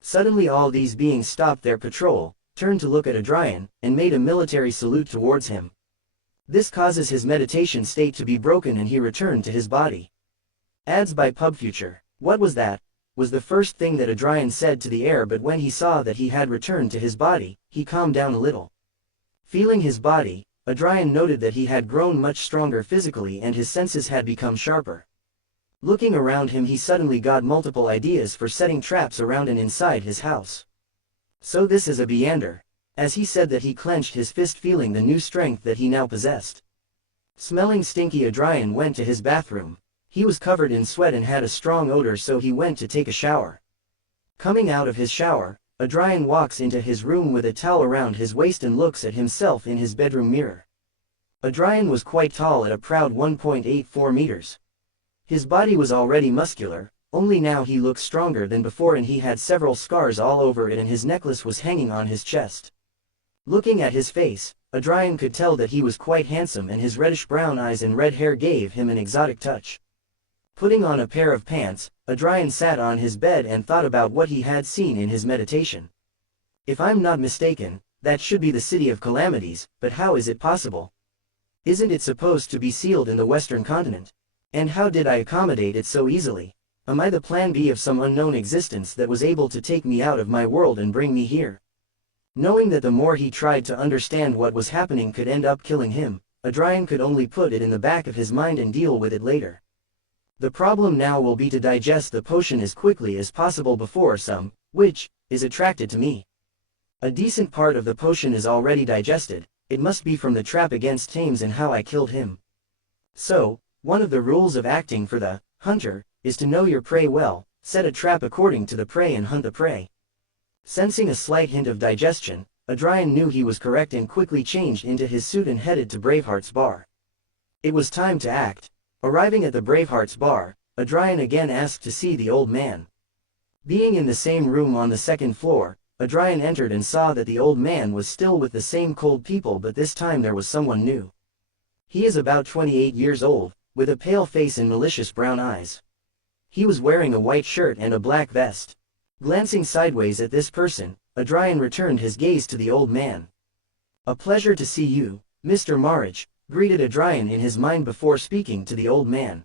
Suddenly all these beings stopped their patrol, turned to look at Adrian, and made a military salute towards him. This causes his meditation state to be broken and he returned to his body. Ads by PubFuture. What was that? Was the first thing that Adrian said to the air, but when he saw that he had returned to his body, he calmed down a little. Feeling his body, Adrian noted that he had grown much stronger physically and his senses had become sharper. Looking around him, he suddenly got multiple ideas for setting traps around and inside his house. So this is a Beander. As he said that, he clenched his fist, feeling the new strength that he now possessed. Smelling stinky, Adrian went to his bathroom. He was covered in sweat and had a strong odor, so he went to take a shower. Coming out of his shower, Adrian walks into his room with a towel around his waist and looks at himself in his bedroom mirror. Adrian was quite tall at a proud 1.84 meters. His body was already muscular, only now he looked stronger than before, and he had several scars all over it and his necklace was hanging on his chest. Looking at his face, Adrian could tell that he was quite handsome, and his reddish-brown eyes and red hair gave him an exotic touch. Putting on a pair of pants, Adrian sat on his bed and thought about what he had seen in his meditation. If I'm not mistaken, that should be the City of Calamities, but how is it possible? Isn't it supposed to be sealed in the Western continent? And how did I accommodate it so easily? Am I the plan B of some unknown existence that was able to take me out of my world and bring me here? Knowing that the more he tried to understand what was happening could end up killing him, Adrian could only put it in the back of his mind and deal with it later. The problem now will be to digest the potion as quickly as possible before some, which is attracted to me. A decent part of the potion is already digested, it must be from the trap against Thames and how I killed him. So, one of the rules of acting for the hunter is to know your prey well, set a trap according to the prey and hunt the prey. Sensing a slight hint of digestion, Adrian knew he was correct and quickly changed into his suit and headed to Braveheart's bar. It was time to act. Arriving at the Braveheart's bar, Adrian again asked to see the old man. Being in the same room on the second floor, Adrian entered and saw that the old man was still with the same cold people, but this time there was someone new. He is about 28 years old, with a pale face and malicious brown eyes. He was wearing a white shirt and a black vest. Glancing sideways at this person, Adrian returned his gaze to the old man. "A pleasure to see you, Mr. Marriage," greeted Adrian in his mind before speaking to the old man.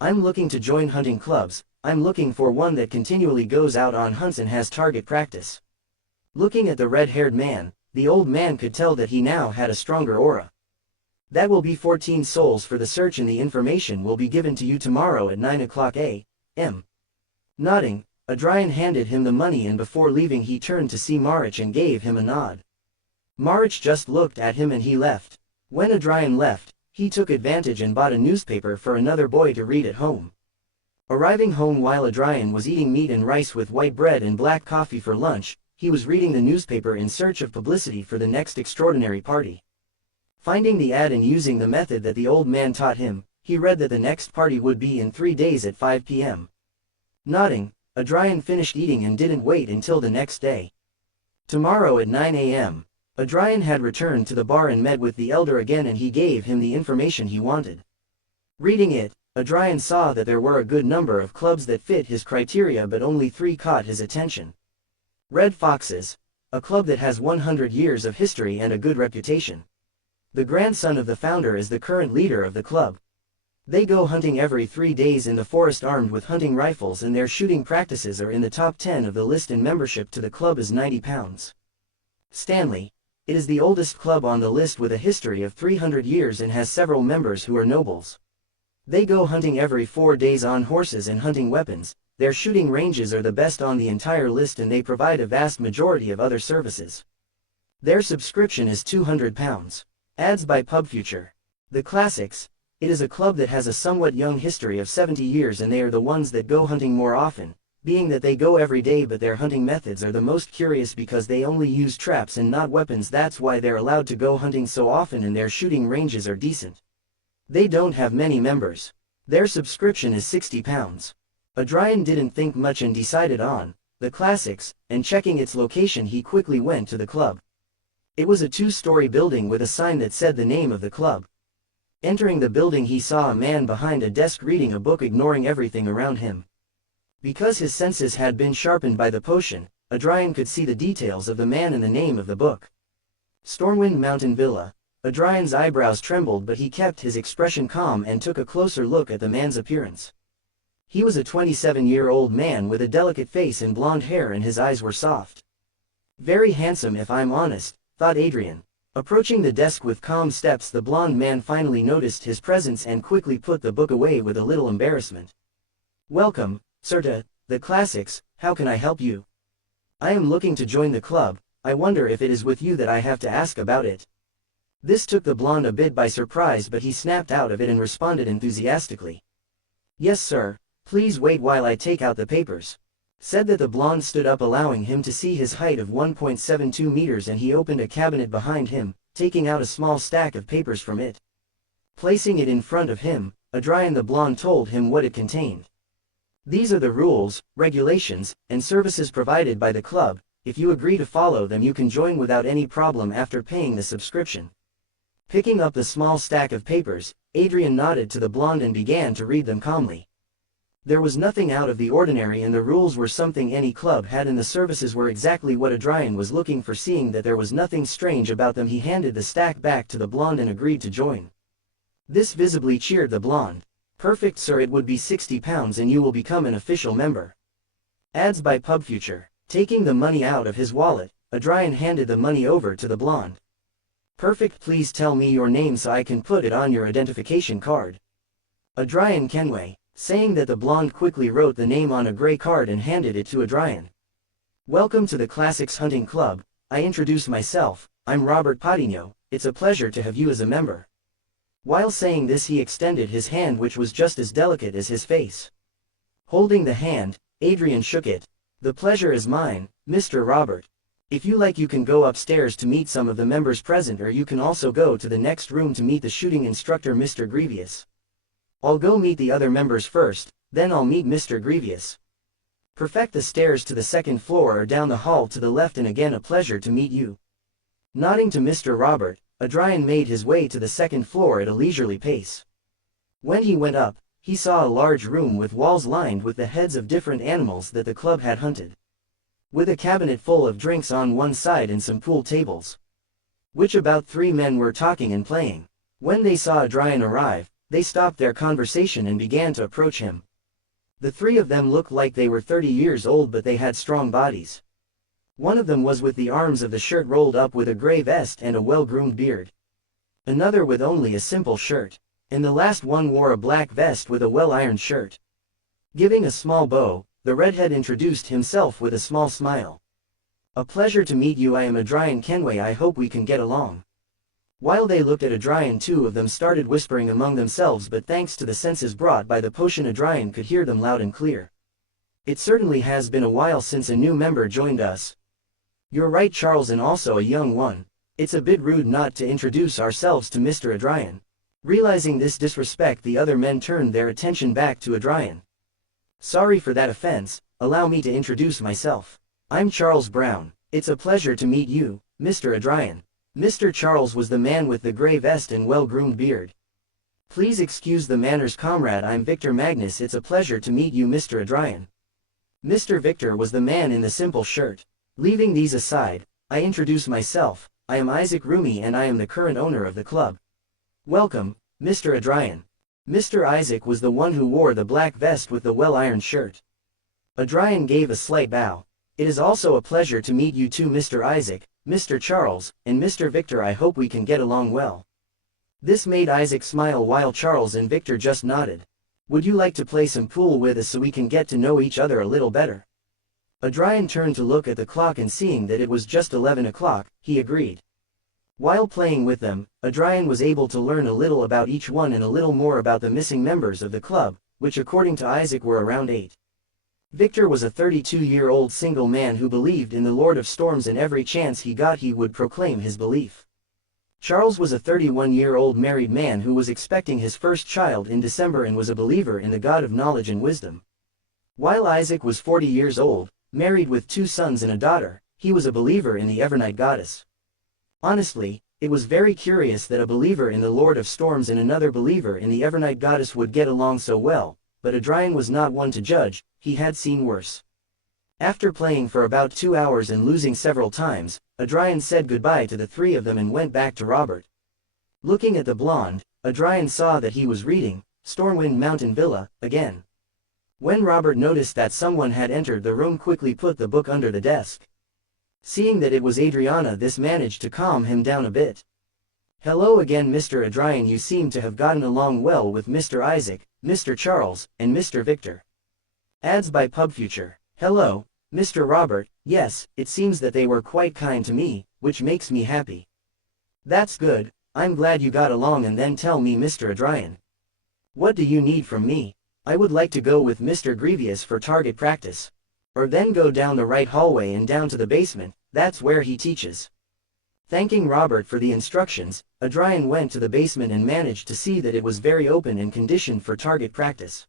"I'm looking to join hunting clubs. I'm looking for one that continually goes out on hunts and has target practice." Looking at the red-haired man, the old man could tell that he now had a stronger aura. "That will be 14 souls for the search and the information will be given to you tomorrow at 9 o'clock a.m. Nodding, Adrian handed him the money and before leaving he turned to see Marich and gave him a nod. Marich just looked at him and he left. When Adrian left, he took advantage and bought a newspaper for another boy to read at home. Arriving home while Adrian was eating meat and rice with white bread and black coffee for lunch, he was reading the newspaper in search of publicity for the next extraordinary party. Finding the ad and using the method that the old man taught him, he read that the next party would be in 3 days at 5 p.m. Nodding, Adrian finished eating and didn't wait until the next day. Tomorrow at 9 a.m., Adrian had returned to the bar and met with the elder again and he gave him the information he wanted. Reading it, Adrian saw that there were a good number of clubs that fit his criteria but only 3 caught his attention. Red Foxes, a club that has 100 years of history and a good reputation. The grandson of the founder is the current leader of the club. They go hunting every 3 days in the forest armed with hunting rifles and their shooting practices are in the top 10 of the list and membership to the club is £90. Stanley, it is the oldest club on the list with a history of 300 years and has several members who are nobles. They go hunting every 4 days on horses and hunting weapons. Their shooting ranges are the best on the entire list and they provide a vast majority of other services. Their subscription is £200. Ads by PubFuture. The Classics, it is a club that has a somewhat young history of 70 years and they are the ones that go hunting more often, being that they go every day but their hunting methods are the most curious because they only use traps and not weapons. That's why they're allowed to go hunting so often and their shooting ranges are decent. They don't have many members. Their subscription is £60. Adrian didn't think much and decided on the Classics, and checking its location he quickly went to the club. It was a 2-story building with a sign that said the name of the club. Entering the building he saw a man behind a desk reading a book ignoring everything around him. Because his senses had been sharpened by the potion, Adrian could see the details of the man and the name of the book. Stormwind Mountain Villa. Adrian's eyebrows trembled but he kept his expression calm and took a closer look at the man's appearance. He was a 27-year-old man with a delicate face and blonde hair and his eyes were soft. Very handsome if I'm honest, thought Adrian. Approaching the desk with calm steps the blonde man finally noticed his presence and quickly put the book away with a little embarrassment. "Welcome, sir, to the Classics, how can I help you?" "I am looking to join the club, I wonder if it is with you that I have to ask about it." This took the blonde a bit by surprise but he snapped out of it and responded enthusiastically. "Yes sir, please wait while I take out the papers." Said that the blonde stood up allowing him to see his height of 1.72 meters and he opened a cabinet behind him, taking out a small stack of papers from it. Placing it in front of him, Adrian the blonde told him what it contained. "These are the rules, regulations, and services provided by the club. If you agree to follow them you can join without any problem after paying the subscription." Picking up the small stack of papers, Adrian nodded to the blonde and began to read them calmly. There was nothing out of the ordinary and the rules were something any club had and the services were exactly what Adrian was looking for. Seeing that there was nothing strange about them he handed the stack back to the blonde and agreed to join. This visibly cheered the blonde. "Perfect sir, it would be £60 and you will become an official member." Ads by PubFuture. Taking the money out of his wallet, Adrian handed the money over to the blonde. "Perfect, please tell me your name so I can put it on your identification card." "Adrian Kenway." Saying that the blonde quickly wrote the name on a gray card and handed it to Adrian. Welcome to the Classics Hunting Club. I introduce myself, I'm Robert Patino, it's a pleasure to have you as a member. While saying this he extended his hand which was just as delicate as his face. Holding the hand, Adrian shook it. The pleasure is mine, Mr. Robert. If you like you can go upstairs to meet some of the members present, or you can also go to the next room to meet the shooting instructor Mr. Grievous. I'll go meet the other members first, then I'll meet Mr. Grievous. Perfect the stairs to the second floor or down the hall to the left, and again a pleasure to meet you. Nodding to Mr. Robert, Adrian made his way to the second floor at a leisurely pace. When he went up, he saw a large room with walls lined with the heads of different animals that the club had hunted. With a cabinet full of drinks on one side and some pool tables, which about 3 men were talking and playing. When they saw Adrian arrive, they stopped their conversation and began to approach him. The 3 of them looked like they were 30 years old, but they had strong bodies. One of them was with the arms of the shirt rolled up with a gray vest and a well-groomed beard. Another with only a simple shirt. And the last one wore a black vest with a well-ironed shirt. Giving a small bow, the redhead introduced himself with a small smile. A pleasure to meet you, I am Adrian Kenway, I hope we can get along. While they looked at Adrian, 2 of them started whispering among themselves, but thanks to the senses brought by the potion Adrian could hear them loud and clear. It certainly has been a while since a new member joined us. You're right, Charles, and also a young one. It's a bit rude not to introduce ourselves to Mr. Adrian. Realizing this disrespect, the other men turned their attention back to Adrian. Sorry for that offense, allow me to introduce myself. I'm Charles Brown. It's a pleasure to meet you, Mr. Adrian. Mr. Charles was the man with the gray vest and well-groomed beard. Please excuse the manners, comrade, I'm Victor Magnus, it's a pleasure to meet you, Mr. Adrian. Mr. Victor was the man in the simple shirt. Leaving these aside, I introduce myself, I am Isaac Rumi and I am the current owner of the club. Welcome, Mr. Adrian. Mr. Isaac was the one who wore the black vest with the well-ironed shirt. Adrian gave a slight bow. It is also a pleasure to meet you too, Mr. Isaac, Mr. Charles, and Mr. Victor, I hope we can get along well. This made Isaac smile while Charles and Victor just nodded. Would you like to play some pool with us so we can get to know each other a little better? Adrian turned to look at the clock and seeing that it was just 11 o'clock, he agreed. While playing with them, Adrian was able to learn a little about each one and a little more about the missing members of the club, which according to Isaac were around 8. Victor was a 32-year-old single man who believed in the Lord of Storms, and every chance he got he would proclaim his belief. Charles was a 31-year-old married man who was expecting his first child in December and was a believer in the God of knowledge and wisdom. While Isaac was 40 years old, married with 2 sons and a daughter, he was a believer in the Evernight goddess. Honestly, it was very curious that a believer in the Lord of Storms and another believer in the Evernight goddess would get along so well, but Adrian was not one to judge, he had seen worse. After playing for about 2 hours and losing several times, Adrian said goodbye to the 3 of them and went back to Robert. Looking at the blonde, Adrian saw that he was reading Stormwind Mountain Villa again. When Robert noticed that someone had entered the room, quickly put the book under the desk. Seeing that it was Adriana, this managed to calm him down a bit. Hello again, Mr. Adrian, you seem to have gotten along well with Mr. Isaac, Mr. Charles, and Mr. Victor. Ads by PubFuture. Hello, Mr. Robert, yes, it seems that they were quite kind to me, which makes me happy. That's good, I'm glad you got along, and then tell me, Mr. Adrian. What do you need from me? I would like to go with Mr. Grievous for target practice. Or then go down the right hallway and down to the basement, that's where he teaches. Thanking Robert for the instructions, Adrian went to the basement and managed to see that it was very open and conditioned for target practice.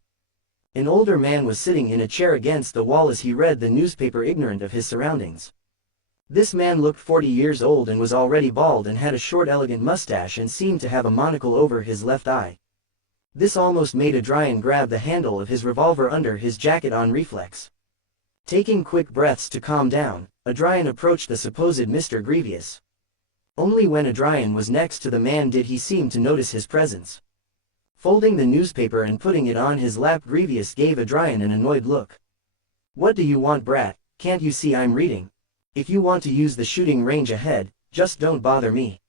An older man was sitting in a chair against the wall as he read the newspaper, ignorant of his surroundings. This man looked 40 years old and was already bald and had a short elegant mustache and seemed to have a monocle over his left eye. This almost made Adrian grab the handle of his revolver under his jacket on reflex. Taking quick breaths to calm down, Adrian approached the supposed Mr. Grievous. Only when Adrian was next to the man did he seem to notice his presence. Folding the newspaper and putting it on his lap, Grievous gave Adrian an annoyed look. What do you want, brat? Can't you see I'm reading? If you want to use the shooting range ahead, just don't bother me.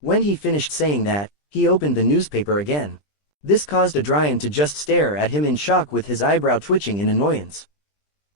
When he finished saying that, he opened the newspaper again. This caused Adrian to just stare at him in shock with his eyebrow twitching in annoyance.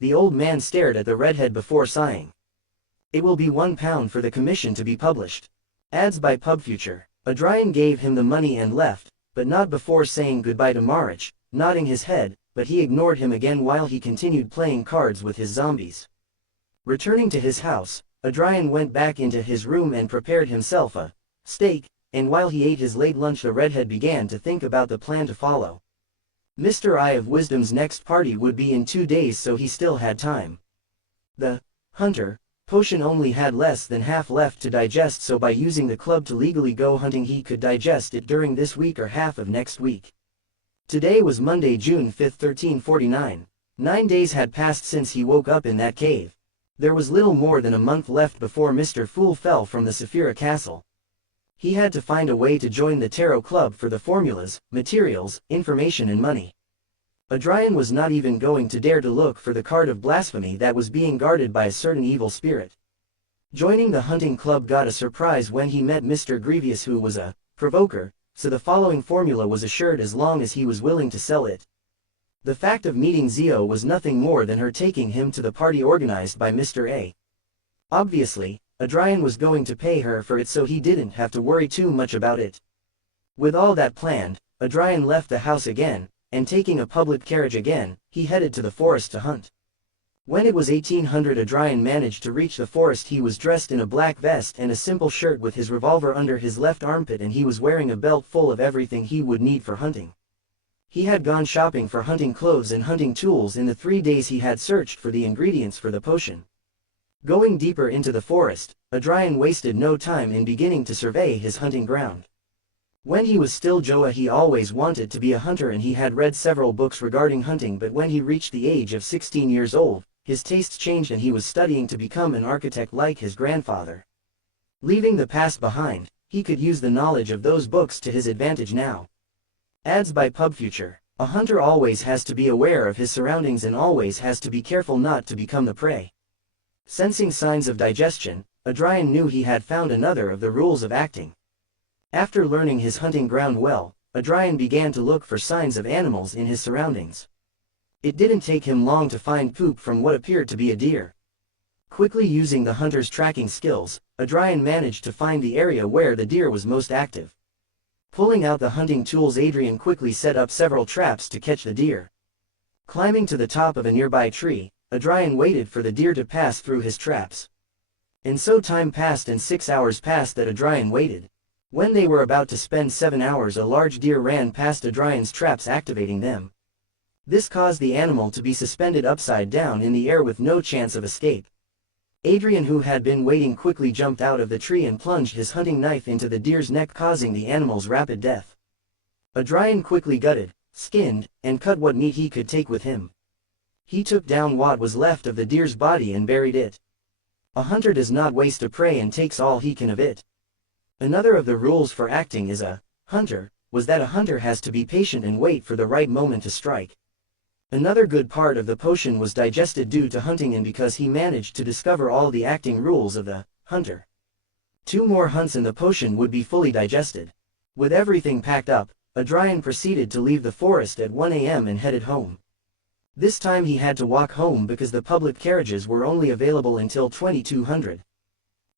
The old man stared at the redhead before sighing. It will be £1 for the commission to be published. Ads by PubFuture. Adrian gave him the money and left, but not before saying goodbye to Marich, nodding his head, but he ignored him again while he continued playing cards with his zombies. Returning to his house, Adrian went back into his room and prepared himself a steak, and while he ate his late lunch the redhead began to think about the plan to follow. Mr. Eye of Wisdom's next party would be in 2 days, so he still had time. The hunter potion only had less than half left to digest, so by using the club to legally go hunting he could digest it during this week or half of next week. Today was Monday, June 5, 1349. 9 days had passed since he woke up in that cave. There was little more than a month left before Mr. Fool fell from the Saphira Castle. He had to find a way to join the Tarot Club for the formulas, materials, information and money. Adrian was not even going to dare to look for the card of blasphemy that was being guarded by a certain evil spirit. Joining the hunting club got a surprise when he met Mr. Grievous, who was a provoker, so the following formula was assured as long as he was willing to sell it. The fact of meeting Zio was nothing more than her taking him to the party organized by Mr. A. Obviously, Adrian was going to pay her for it, so he didn't have to worry too much about it. With all that planned, Adrian left the house again, and taking a public carriage again, he headed to the forest to hunt. When it was 1800 Adrian managed to reach the forest. He was dressed in a black vest and a simple shirt with his revolver under his left armpit, and he was wearing a belt full of everything he would need for hunting. He had gone shopping for hunting clothes and hunting tools in the 3 days he had searched for the ingredients for the potion. Going deeper into the forest, Adrian wasted no time in beginning to survey his hunting ground. When he was still Joa he always wanted to be a hunter, and he had read several books regarding hunting, but when he reached the age of 16 years old, his tastes changed and he was studying to become an architect like his grandfather. Leaving the past behind, he could use the knowledge of those books to his advantage now. Ads by PubFuture. A hunter always has to be aware of his surroundings and always has to be careful not to become the prey. Sensing signs of digestion, Adrian knew he had found another of the rules of acting. After learning his hunting ground well, Adrian began to look for signs of animals in his surroundings. It didn't take him long to find poop from what appeared to be a deer. Quickly using the hunter's tracking skills, Adrian managed to find the area where the deer was most active. Pulling out the hunting tools, Adrian quickly set up several traps to catch the deer. Climbing to the top of a nearby tree, Adrian waited for the deer to pass through his traps. And so time passed and 6 hours passed that Adrian waited. When they were about to spend 7 hours, a large deer ran past Adrian's traps, activating them. This caused the animal to be suspended upside down in the air with no chance of escape. Adrian, who had been waiting, quickly jumped out of the tree and plunged his hunting knife into the deer's neck, causing the animal's rapid death. Adrian quickly gutted, skinned, and cut what meat he could take with him. He took down what was left of the deer's body and buried it. A hunter does not waste a prey and takes all he can of it. Another of the rules for acting as a hunter was that a hunter has to be patient and wait for the right moment to strike. Another good part of the potion was digested due to hunting and because he managed to discover all the acting rules of the hunter. 2 more hunts and the potion would be fully digested. With everything packed up, Adrian proceeded to leave the forest at 1 a.m. and headed home. This time he had to walk home because the public carriages were only available until 2200.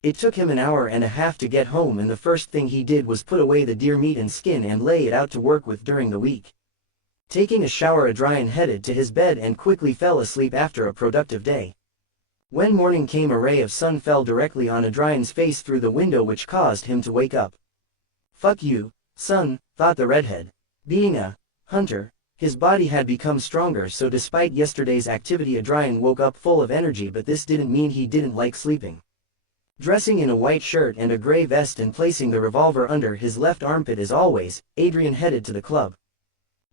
It took him an hour and a half to get home, and the first thing he did was put away the deer meat and skin and lay it out to work with during the week. Taking a shower, Adrian headed to his bed and quickly fell asleep after a productive day. When morning came, a ray of sun fell directly on Adrian's face through the window, which caused him to wake up. "Fuck you, son," thought the redhead. Being a hunter, his body had become stronger, so despite yesterday's activity Adrian woke up full of energy, but this didn't mean he didn't like sleeping. Dressing in a white shirt and a gray vest and placing the revolver under his left armpit as always, Adrian headed to the club.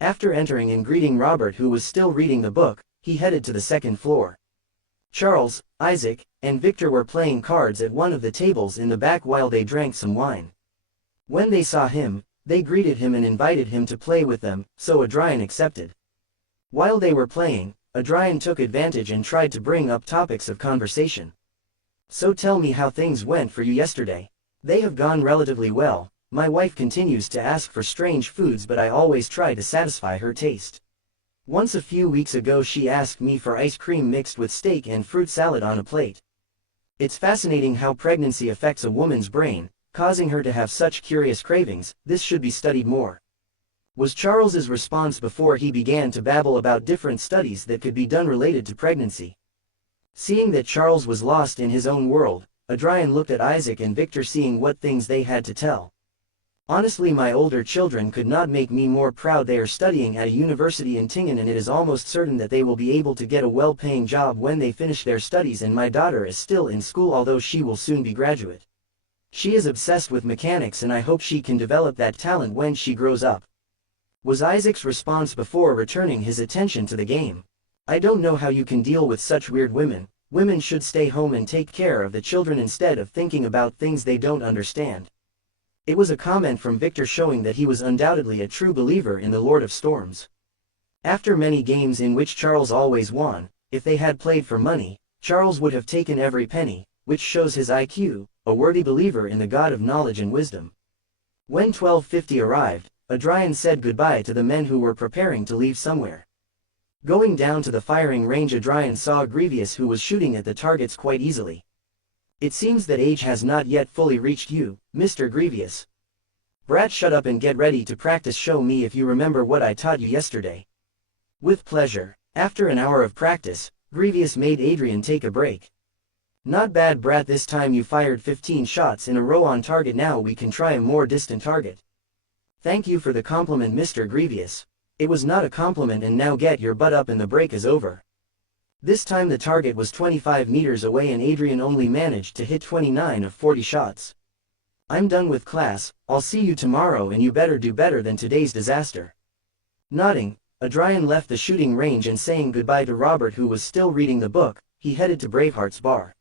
After entering and greeting Robert, who was still reading the book, he headed to the second floor. Charles, Isaac, and Victor were playing cards at one of the tables in the back while they drank some wine. When they saw him, they greeted him and invited him to play with them, so Adrian accepted. While they were playing, Adrian took advantage and tried to bring up topics of conversation. "So tell me how things went for you yesterday." "They have gone relatively well. My wife continues to ask for strange foods, but I always try to satisfy her taste." Once a few weeks ago she asked me for ice cream mixed with steak and fruit salad on a plate. It's fascinating how pregnancy affects a woman's brain, causing her to have such curious cravings. This should be studied more," was Charles's response before he began to babble about different studies that could be done related to pregnancy. Seeing that Charles was lost in his own world, Adrian looked at Isaac and Victor, seeing what things they had to tell. "Honestly, my older children could not make me more proud. They are studying at a university in Tingen, and it is almost certain that they will be able to get a well-paying job when they finish their studies, and my daughter is still in school, although she will soon be graduate. She is obsessed with mechanics, and I hope she can develop that talent when she grows up," was Isaac's response before returning his attention to the game. "I don't know how you can deal with such weird women. Women should stay home and take care of the children instead of thinking about things they don't understand." It was a comment from Victor showing that he was undoubtedly a true believer in the Lord of Storms. After many games in which Charles always won, if they had played for money, Charles would have taken every penny, which shows his IQ, a worthy believer in the God of knowledge and wisdom. When 12:50 arrived, Adrian said goodbye to the men who were preparing to leave somewhere. Going down to the firing range, Adrian saw Grievous, who was shooting at the targets quite easily. "It seems that age has not yet fully reached you, Mr. Grievous. Brad, shut up and get ready to practice. Show me if you remember what I taught you yesterday." "With pleasure." After an hour of practice, Grievous made Adrian take a break. "Not bad, Brat. This time you fired 15 shots in a row on target. Now we can try a more distant target." "Thank you for the compliment, Mr. Grievous. It was not a compliment, and now get your butt up and the break is over." This time the target was 25 meters away and Adrian only managed to hit 29 of 40 shots. "I'm done with class. I'll see you tomorrow, and you better do better than today's disaster." Nodding, Adrian left the shooting range, and saying goodbye to Robert, who was still reading the book, he headed to Braveheart's bar.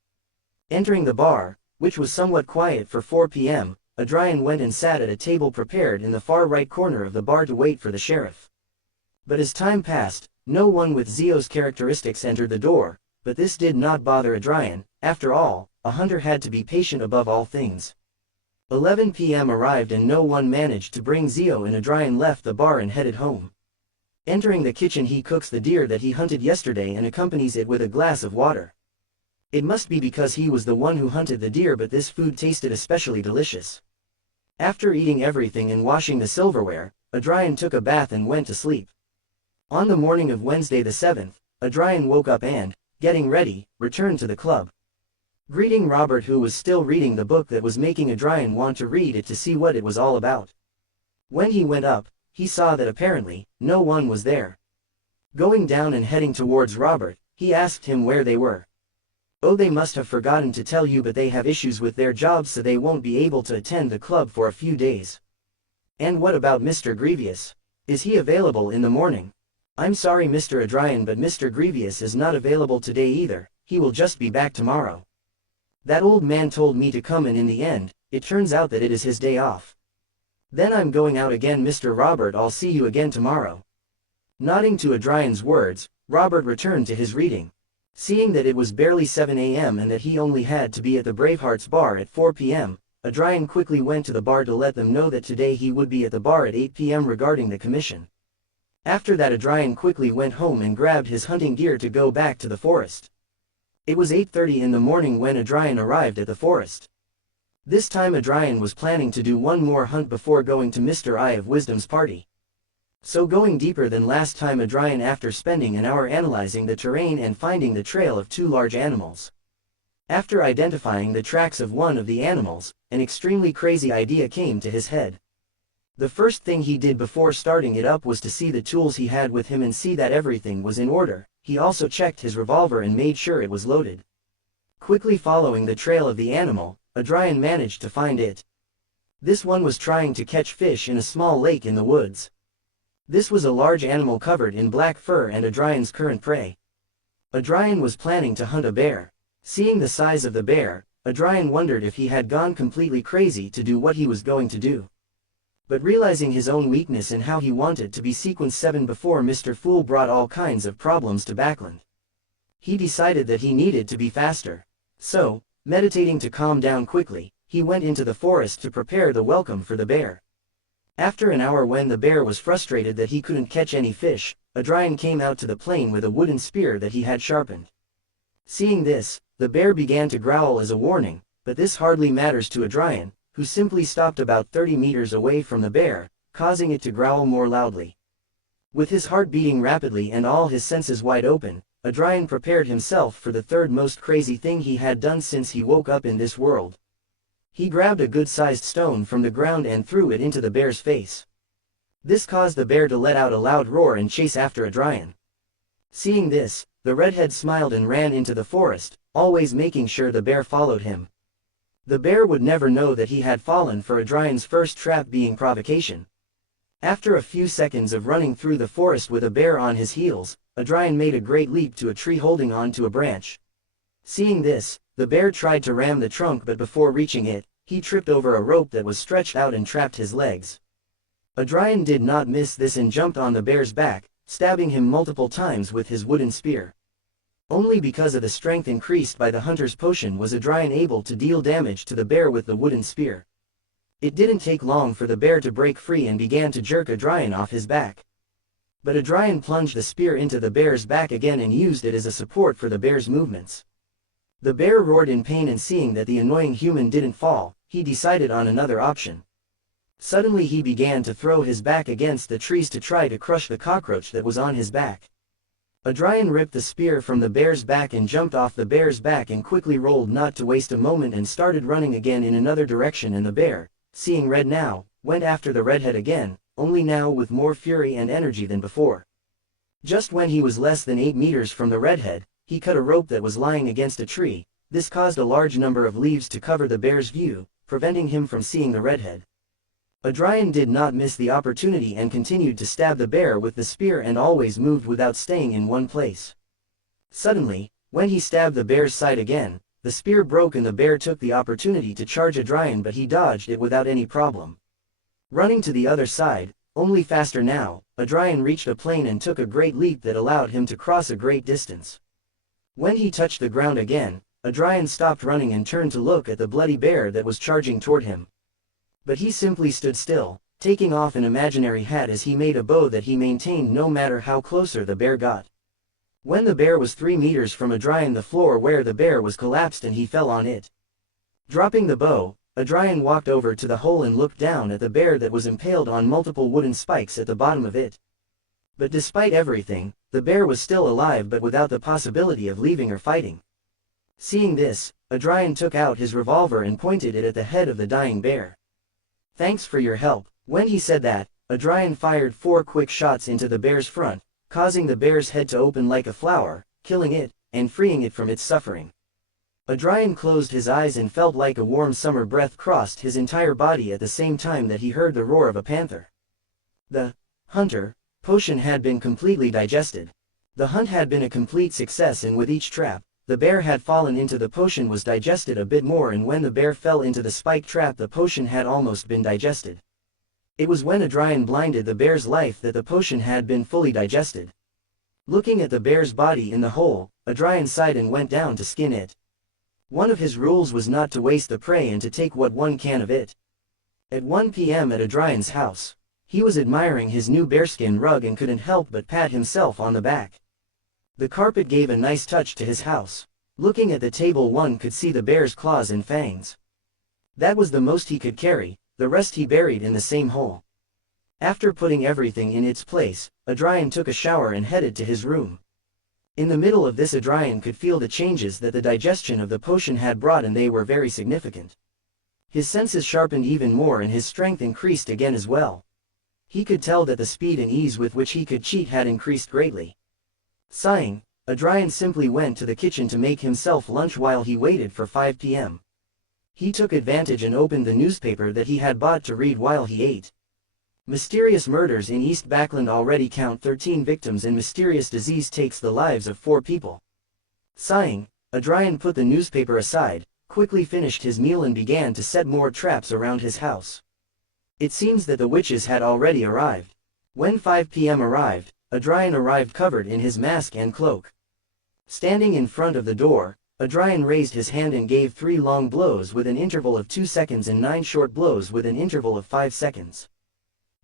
Entering the bar, which was somewhat quiet for 4 p.m., Adrian went and sat at a table prepared in the far right corner of the bar to wait for the sheriff. But as time passed, no one with Zio's characteristics entered the door, but this did not bother Adrian. After all, a hunter had to be patient above all things. 11 p.m. arrived and no one managed to bring Zio, and Adrian left the bar and headed home. Entering the kitchen, he cooks the deer that he hunted yesterday and accompanies it with a glass of water. It must be because he was the one who hunted the deer, but this food tasted especially delicious. After eating everything and washing the silverware, Adrian took a bath and went to sleep. On the morning of Wednesday the 7th, Adrian woke up and, getting ready, returned to the club. Greeting Robert, who was still reading the book that was making Adrian want to read it to see what it was all about. When he went up, he saw that apparently, no one was there. Going down and heading towards Robert, he asked him where they were. "Oh, they must have forgotten to tell you, but they have issues with their jobs, so they won't be able to attend the club for a few days." "And what about Mr. Grievous? Is he available in the morning?" "I'm sorry, Mr. Adrian, but Mr. Grievous is not available today either. He will just be back tomorrow. That old man told me to come, and in the end, it turns out that it is his day off." "Then I'm going out again, Mr. Robert. I'll see you again tomorrow." Nodding to Adrian's words, Robert returned to his reading. Seeing that it was barely 7 a.m. and that he only had to be at the Braveheart's bar at 4 p.m., Adrian quickly went to the bar to let them know that today he would be at the bar at 8 p.m. regarding the commission. After that, Adrian quickly went home and grabbed his hunting gear to go back to the forest. It was 8:30 in the morning when Adrian arrived at the forest. This time Adrian was planning to do one more hunt before going to Mr. Eye of Wisdom's party. So going deeper than last time, Adrian, after spending an hour analyzing the terrain and finding the trail of 2 large animals. After identifying the tracks of one of the animals, an extremely crazy idea came to his head. The first thing he did before starting it up was to see the tools he had with him and see that everything was in order. He also checked his revolver and made sure it was loaded. Quickly following the trail of the animal, Adrian managed to find it. This one was trying to catch fish in a small lake in the woods. This was a large animal covered in black fur and Adrian's current prey. Adrian was planning to hunt a bear. Seeing the size of the bear, Adrian wondered if he had gone completely crazy to do what he was going to do. But realizing his own weakness and how he wanted to be sequence 7 before Mr. Fool brought all kinds of problems to Backlund, he decided that he needed to be faster. So, meditating to calm down quickly, he went into the forest to prepare the welcome for the bear. After an hour, when the bear was frustrated that he couldn't catch any fish, Adrian came out to the plain with a wooden spear that he had sharpened. Seeing this, the bear began to growl as a warning, but this hardly matters to Adrian, who simply stopped about 30 meters away from the bear, causing it to growl more loudly. With his heart beating rapidly and all his senses wide open, Adrian prepared himself for the third most crazy thing he had done since he woke up in this world. He grabbed a good-sized stone from the ground and threw it into the bear's face. This caused the bear to let out a loud roar and chase after Adrian. Seeing this, the redhead smiled and ran into the forest, always making sure the bear followed him. The bear would never know that he had fallen for Adrian's first trap being provocation. After a few seconds of running through the forest with a bear on his heels, Adrian made a great leap to a tree holding on to a branch. Seeing this, the bear tried to ram the trunk, but before reaching it, he tripped over a rope that was stretched out and trapped his legs. Adrian did not miss this and jumped on the bear's back, stabbing him multiple times with his wooden spear. Only because of the strength increased by the hunter's potion was Adrian able to deal damage to the bear with the wooden spear. It didn't take long for the bear to break free and began to jerk Adrian off his back. But Adrian plunged the spear into the bear's back again and used it as a support for the bear's movements. The bear roared in pain, and seeing that the annoying human didn't fall, he decided on another option. Suddenly he began to throw his back against the trees to try to crush the cockroach that was on his back. Adrian ripped the spear from the bear's back and jumped off the bear's back and quickly rolled not to waste a moment and started running again in another direction, and the bear, seeing red now, went after the redhead again, only now with more fury and energy than before. Just when he was less than 8 meters from the redhead, he cut a rope that was lying against a tree. This caused a large number of leaves to cover the bear's view, preventing him from seeing the redhead. Adrian did not miss the opportunity and continued to stab the bear with the spear and always moved without staying in one place. Suddenly, when he stabbed the bear's side again, the spear broke and the bear took the opportunity to charge Adrian, but he dodged it without any problem. Running to the other side, only faster now, Adrian reached a plain and took a great leap that allowed him to cross a great distance. When he touched the ground again, Adrian stopped running and turned to look at the bloody bear that was charging toward him. But he simply stood still, taking off an imaginary hat as he made a bow that he maintained no matter how closer the bear got. When the bear was 3 meters from Adrian, the floor where the bear was collapsed and he fell on it. Dropping the bow, Adrian walked over to the hole and looked down at the bear that was impaled on multiple wooden spikes at the bottom of it. But despite everything, the bear was still alive but without the possibility of leaving or fighting. Seeing this, Adrian took out his revolver and pointed it at the head of the dying bear. "Thanks for your help." When he said that, Adrian fired 4 quick shots into the bear's front, causing the bear's head to open like a flower, killing it, and freeing it from its suffering. Adrian closed his eyes and felt like a warm summer breath crossed his entire body at the same time that he heard the roar of a panther. The hunter potion had been completely digested. The hunt had been a complete success, and with each trap, the bear had fallen into the potion was digested a bit more, and when the bear fell into the spike trap the potion had almost been digested. It was when Adrian blinded the bear's life that the potion had been fully digested. Looking at the bear's body in the hole, Adrian sighed and went down to skin it. One of his rules was not to waste the prey and to take what one can of it. At 1 p.m. at Adrian's house, he was admiring his new bearskin rug and couldn't help but pat himself on the back. The carpet gave a nice touch to his house. Looking at the table one could see the bear's claws and fangs. That was the most he could carry, the rest he buried in the same hole. After putting everything in its place, Adrian took a shower and headed to his room. In the middle of this Adrian could feel the changes that the digestion of the potion had brought, and they were very significant. His senses sharpened even more and his strength increased again as well. He could tell that the speed and ease with which he could cheat had increased greatly. Sighing, Adrian simply went to the kitchen to make himself lunch while he waited for 5 p.m. He took advantage and opened the newspaper that he had bought to read while he ate. Mysterious murders in East Backlund already count 13 victims, and mysterious disease takes the lives of 4 people. Sighing, Adrian put the newspaper aside, quickly finished his meal and began to set more traps around his house. It seems that the witches had already arrived. When 5 p.m. arrived, Adrian arrived covered in his mask and cloak. Standing in front of the door, Adrian raised his hand and gave 3 long blows with an interval of 2 seconds and 9 short blows with an interval of 5 seconds.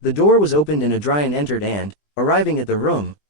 The door was opened and Adrian entered and, arriving at the room,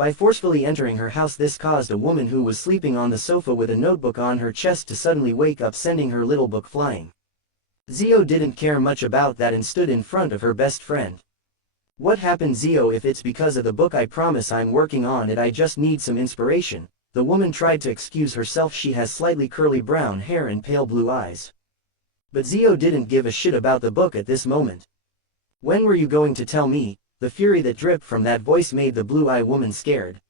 By forcefully entering her house, this caused a woman who was sleeping on the sofa with a notebook on her chest to suddenly wake up, sending her little book flying. Zio didn't care much about that and stood in front of her best friend. "What happened, Zio? If it's because of the book, I promise I'm working on it. I just need some inspiration." The woman tried to excuse herself. She has slightly curly brown hair and pale blue eyes. But Zio didn't give a shit about the book at this moment. "When were you going to tell me?" The fury that dripped from that voice made the blue-eye woman scared.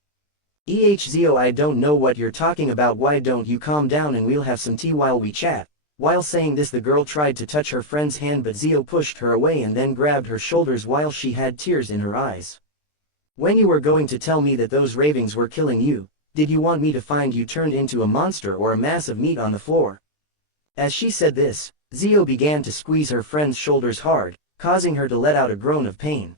Zio, I don't know what you're talking about. Why don't you calm down and we'll have some tea while we chat." While saying this, the girl tried to touch her friend's hand, but Zio pushed her away and then grabbed her shoulders while she had tears in her eyes. "When you were going to tell me that those ravings were killing you, did you want me to find you turned into a monster or a mass of meat on the floor?" As she said this, Zio began to squeeze her friend's shoulders hard, causing her to let out a groan of pain.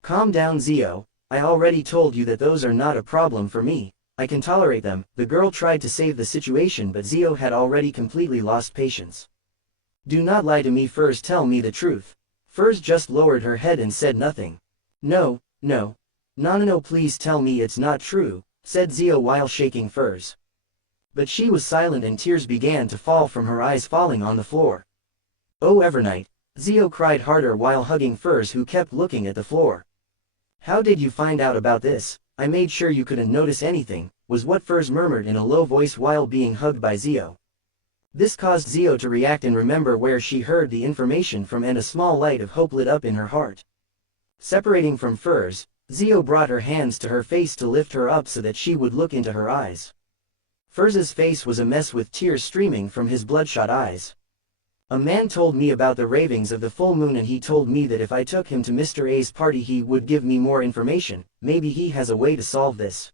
"Calm down, Zio. I already told you that those are not a problem for me. I can tolerate them." The girl tried to save the situation, but Zio had already completely lost patience. "Do not lie to me, Furs. Tell me the truth." Furs just lowered her head and said nothing. No, please tell me it's not true," said Zio while shaking Furs. But she was silent and tears began to fall from her eyes, falling on the floor. "Oh, Evernight," Zio cried harder while hugging Furs, who kept looking at the floor. "How did you find out about this? I made sure you couldn't notice anything," was what Furs murmured in a low voice while being hugged by Zio. This caused Zio to react and remember where she heard the information from, and a small light of hope lit up in her heart. Separating from Furs, Zio brought her hands to her face to lift her up so that she would look into her eyes. Furs's face was a mess with tears streaming from his bloodshot eyes. "A man told me about the ravings of the full moon, and he told me that if I took him to Mr. A's party he would give me more information. Maybe he has a way to solve this."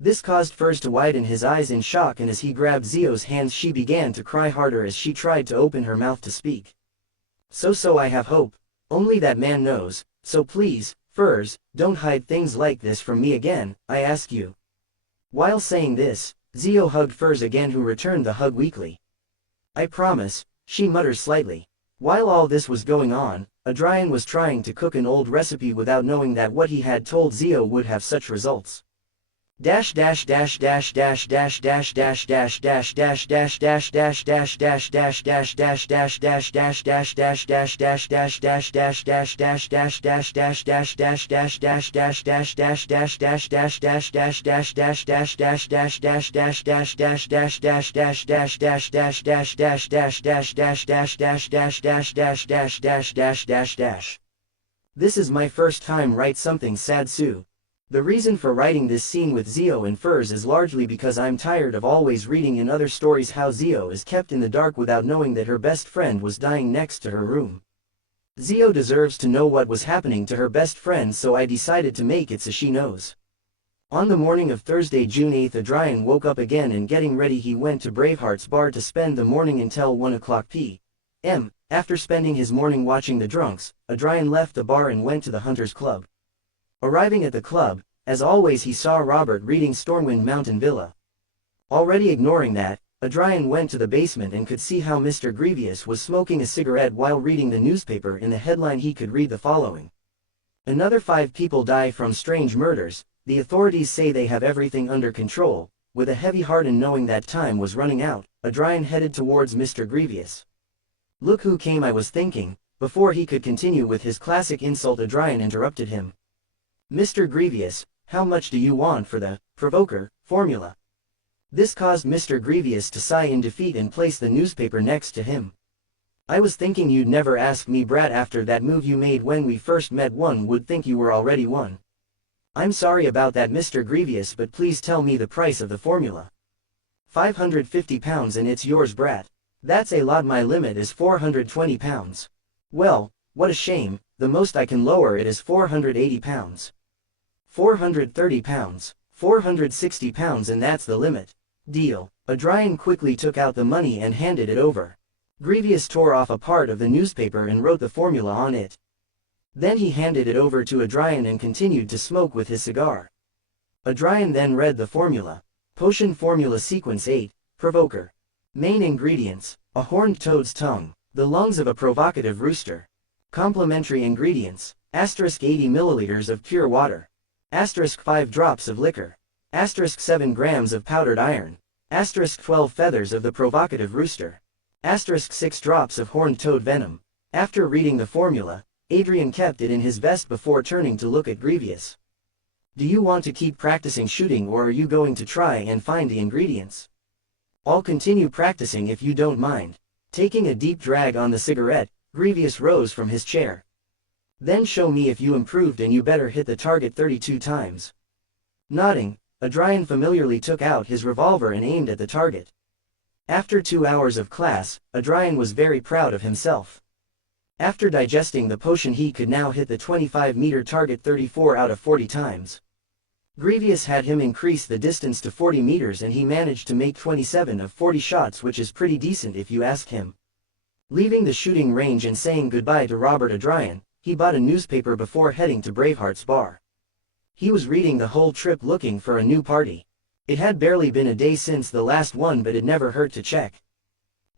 This caused Furs to widen his eyes in shock, and as he grabbed Zio's hands she began to cry harder as she tried to open her mouth to speak. So I have hope. Only that man knows, so please, Furs, don't hide things like this from me again, I ask you." While saying this, Zio hugged Furs again, who returned the hug weakly. "I promise," she mutters slightly. While all this was going on, Adrian was trying to cook an old recipe without knowing that what he had told Zio would have such results. This is my first time write something sad, Sue. The reason for writing this scene with Zio and Furs is largely because I'm tired of always reading in other stories how Zio is kept in the dark without knowing that her best friend was dying next to her room. Zio deserves to know what was happening to her best friend, so I decided to make it so she knows. On the morning of Thursday, June 8th, Adrian woke up again, and getting ready he went to Braveheart's bar to spend the morning until 1 o'clock p.m. After spending his morning watching the drunks, Adrian left the bar and went to the Hunters Club. Arriving at the club, as always he saw Robert reading Stormwind Mountain Villa. Already ignoring that, Adrian went to the basement and could see how Mr. Grievous was smoking a cigarette while reading the newspaper. In the headline he could read the following: "Another 5 people die from strange murders. The authorities say they have everything under control." With a heavy heart and knowing that time was running out, Adrian headed towards Mr. Grievous. "Look who came," I was thinking. Before he could continue with his classic insult, Adrian interrupted him. "Mr. Grievous, how much do you want for the provoker formula?" This caused Mr. Grievous to sigh in defeat and place the newspaper next to him. "I was thinking you'd never ask me, brat. After that move you made when we first met, one would think you were already one." "I'm sorry about that, Mr. Grievous, but please tell me the price of the formula." £550, and it's yours, brat." "That's a lot. My limit is £420. "Well, what a shame. The most I can lower it is £480. £430, £460, and that's the limit." "Deal." Adrian quickly took out the money and handed it over. Grievous tore off a part of the newspaper and wrote the formula on it. Then he handed it over to Adrian and continued to smoke with his cigar. Adrian then read the formula. Potion formula sequence 8, provoker. Main ingredients: a horned toad's tongue, the lungs of a provocative rooster. Complementary ingredients: *80 milliliters of pure water. Asterisk 5 drops of liquor. Asterisk 7 grams of powdered iron. Asterisk 12 feathers of the provocative rooster. Asterisk 6 drops of horned toad venom. After reading the formula, Adrian kept it in his vest before turning to look at Grievous. Do you want to keep practicing shooting, or are you going to try and find the ingredients? I'll continue practicing if you don't mind. Taking a deep drag on the cigarette, Grievous rose from his chair. Then show me if you improved, and you better hit the target 32 times. Nodding, Adrian familiarly took out his revolver and aimed at the target. After 2 hours of class, Adrian was very proud of himself. After digesting the potion, he could now hit the 25-meter target 34 out of 40 times. Grievous had him increase the distance to 40 meters, and he managed to make 27 of 40 shots, which is pretty decent if you ask him. Leaving the shooting range and saying goodbye to Robert Adrian, he bought a newspaper before heading to Braveheart's bar. He was reading the whole trip looking for a new party. It had barely been a day since the last one, but it never hurt to check.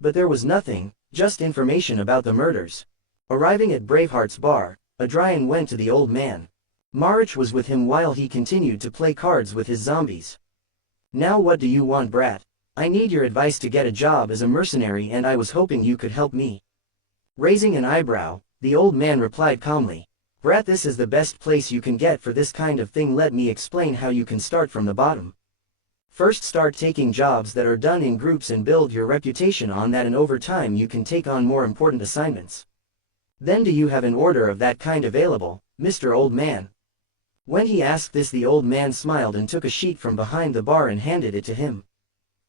But there was nothing, just information about the murders. Arriving at Braveheart's bar, Adrian went to the old man. Marich was with him while he continued to play cards with his zombies. Now what do you want, brat? I need your advice to get a job as a mercenary, and I was hoping you could help me. Raising an eyebrow, the old man replied calmly, Brat, this is the best place you can get for this kind of thing. Let me explain how you can start from the bottom. First, start taking jobs that are done in groups and build your reputation on that, and over time you can take on more important assignments. Then, do you have an order of that kind available, Mr. Old Man? When he asked this, the old man smiled and took a sheet from behind the bar and handed it to him.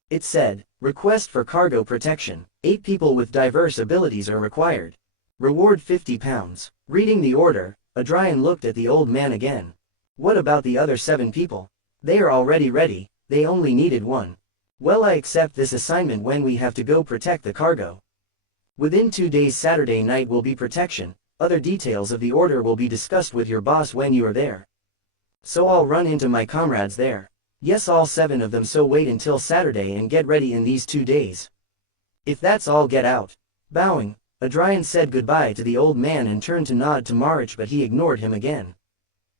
It said, Request for cargo protection. 8 people with diverse abilities are required. Reward £50. Reading the order, Adrian looked at the old man again. What about the other 7 people? They are already ready, they only needed 1. Well, I accept this assignment when we have to go protect the cargo. Within 2 days, Saturday night will be protection. Other details of the order will be discussed with your boss when you are there. So I'll run into my comrades there. Yes, all 7 of them, so wait until Saturday and get ready in these 2 days. If that's all, get out. Bowing, Adrian said goodbye to the old man and turned to nod to Marich, but he ignored him again.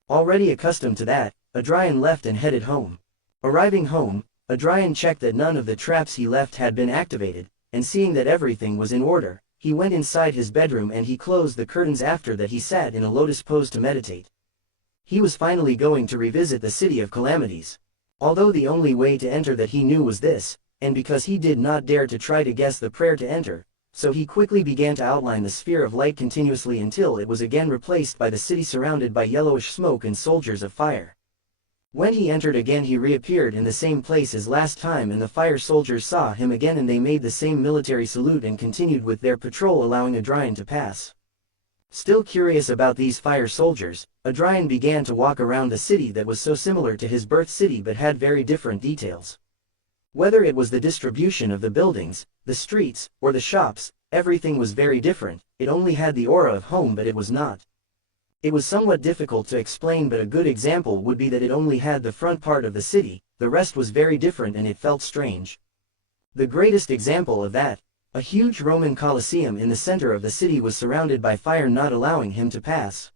Already accustomed to that, Adrian left and headed home. Arriving home, Adrian checked that none of the traps he left had been activated, and seeing that everything was in order, he went inside his bedroom and he closed the curtains. After that, he sat in a lotus pose to meditate. He was finally going to revisit the City of Calamities. Although the only way to enter that he knew was this, and because he did not dare to try to guess the prayer to enter, so he quickly began to outline the sphere of light continuously until it was again replaced by the city surrounded by yellowish smoke and soldiers of fire. When he entered again, he reappeared in the same place as last time, and the fire soldiers saw him again, and they made the same military salute and continued with their patrol, allowing Adrian to pass. Still curious about these fire soldiers, Adrian began to walk around the city that was so similar to his birth city but had very different details. Whether it was the distribution of the buildings, the streets, or the shops, everything was very different. It only had the aura of home, but it was not. It was somewhat difficult to explain, but a good example would be that it only had the front part of the city, the rest was very different and it felt strange. The greatest example of that, a huge Roman Colosseum in the center of the city, was surrounded by fire, not allowing him to pass.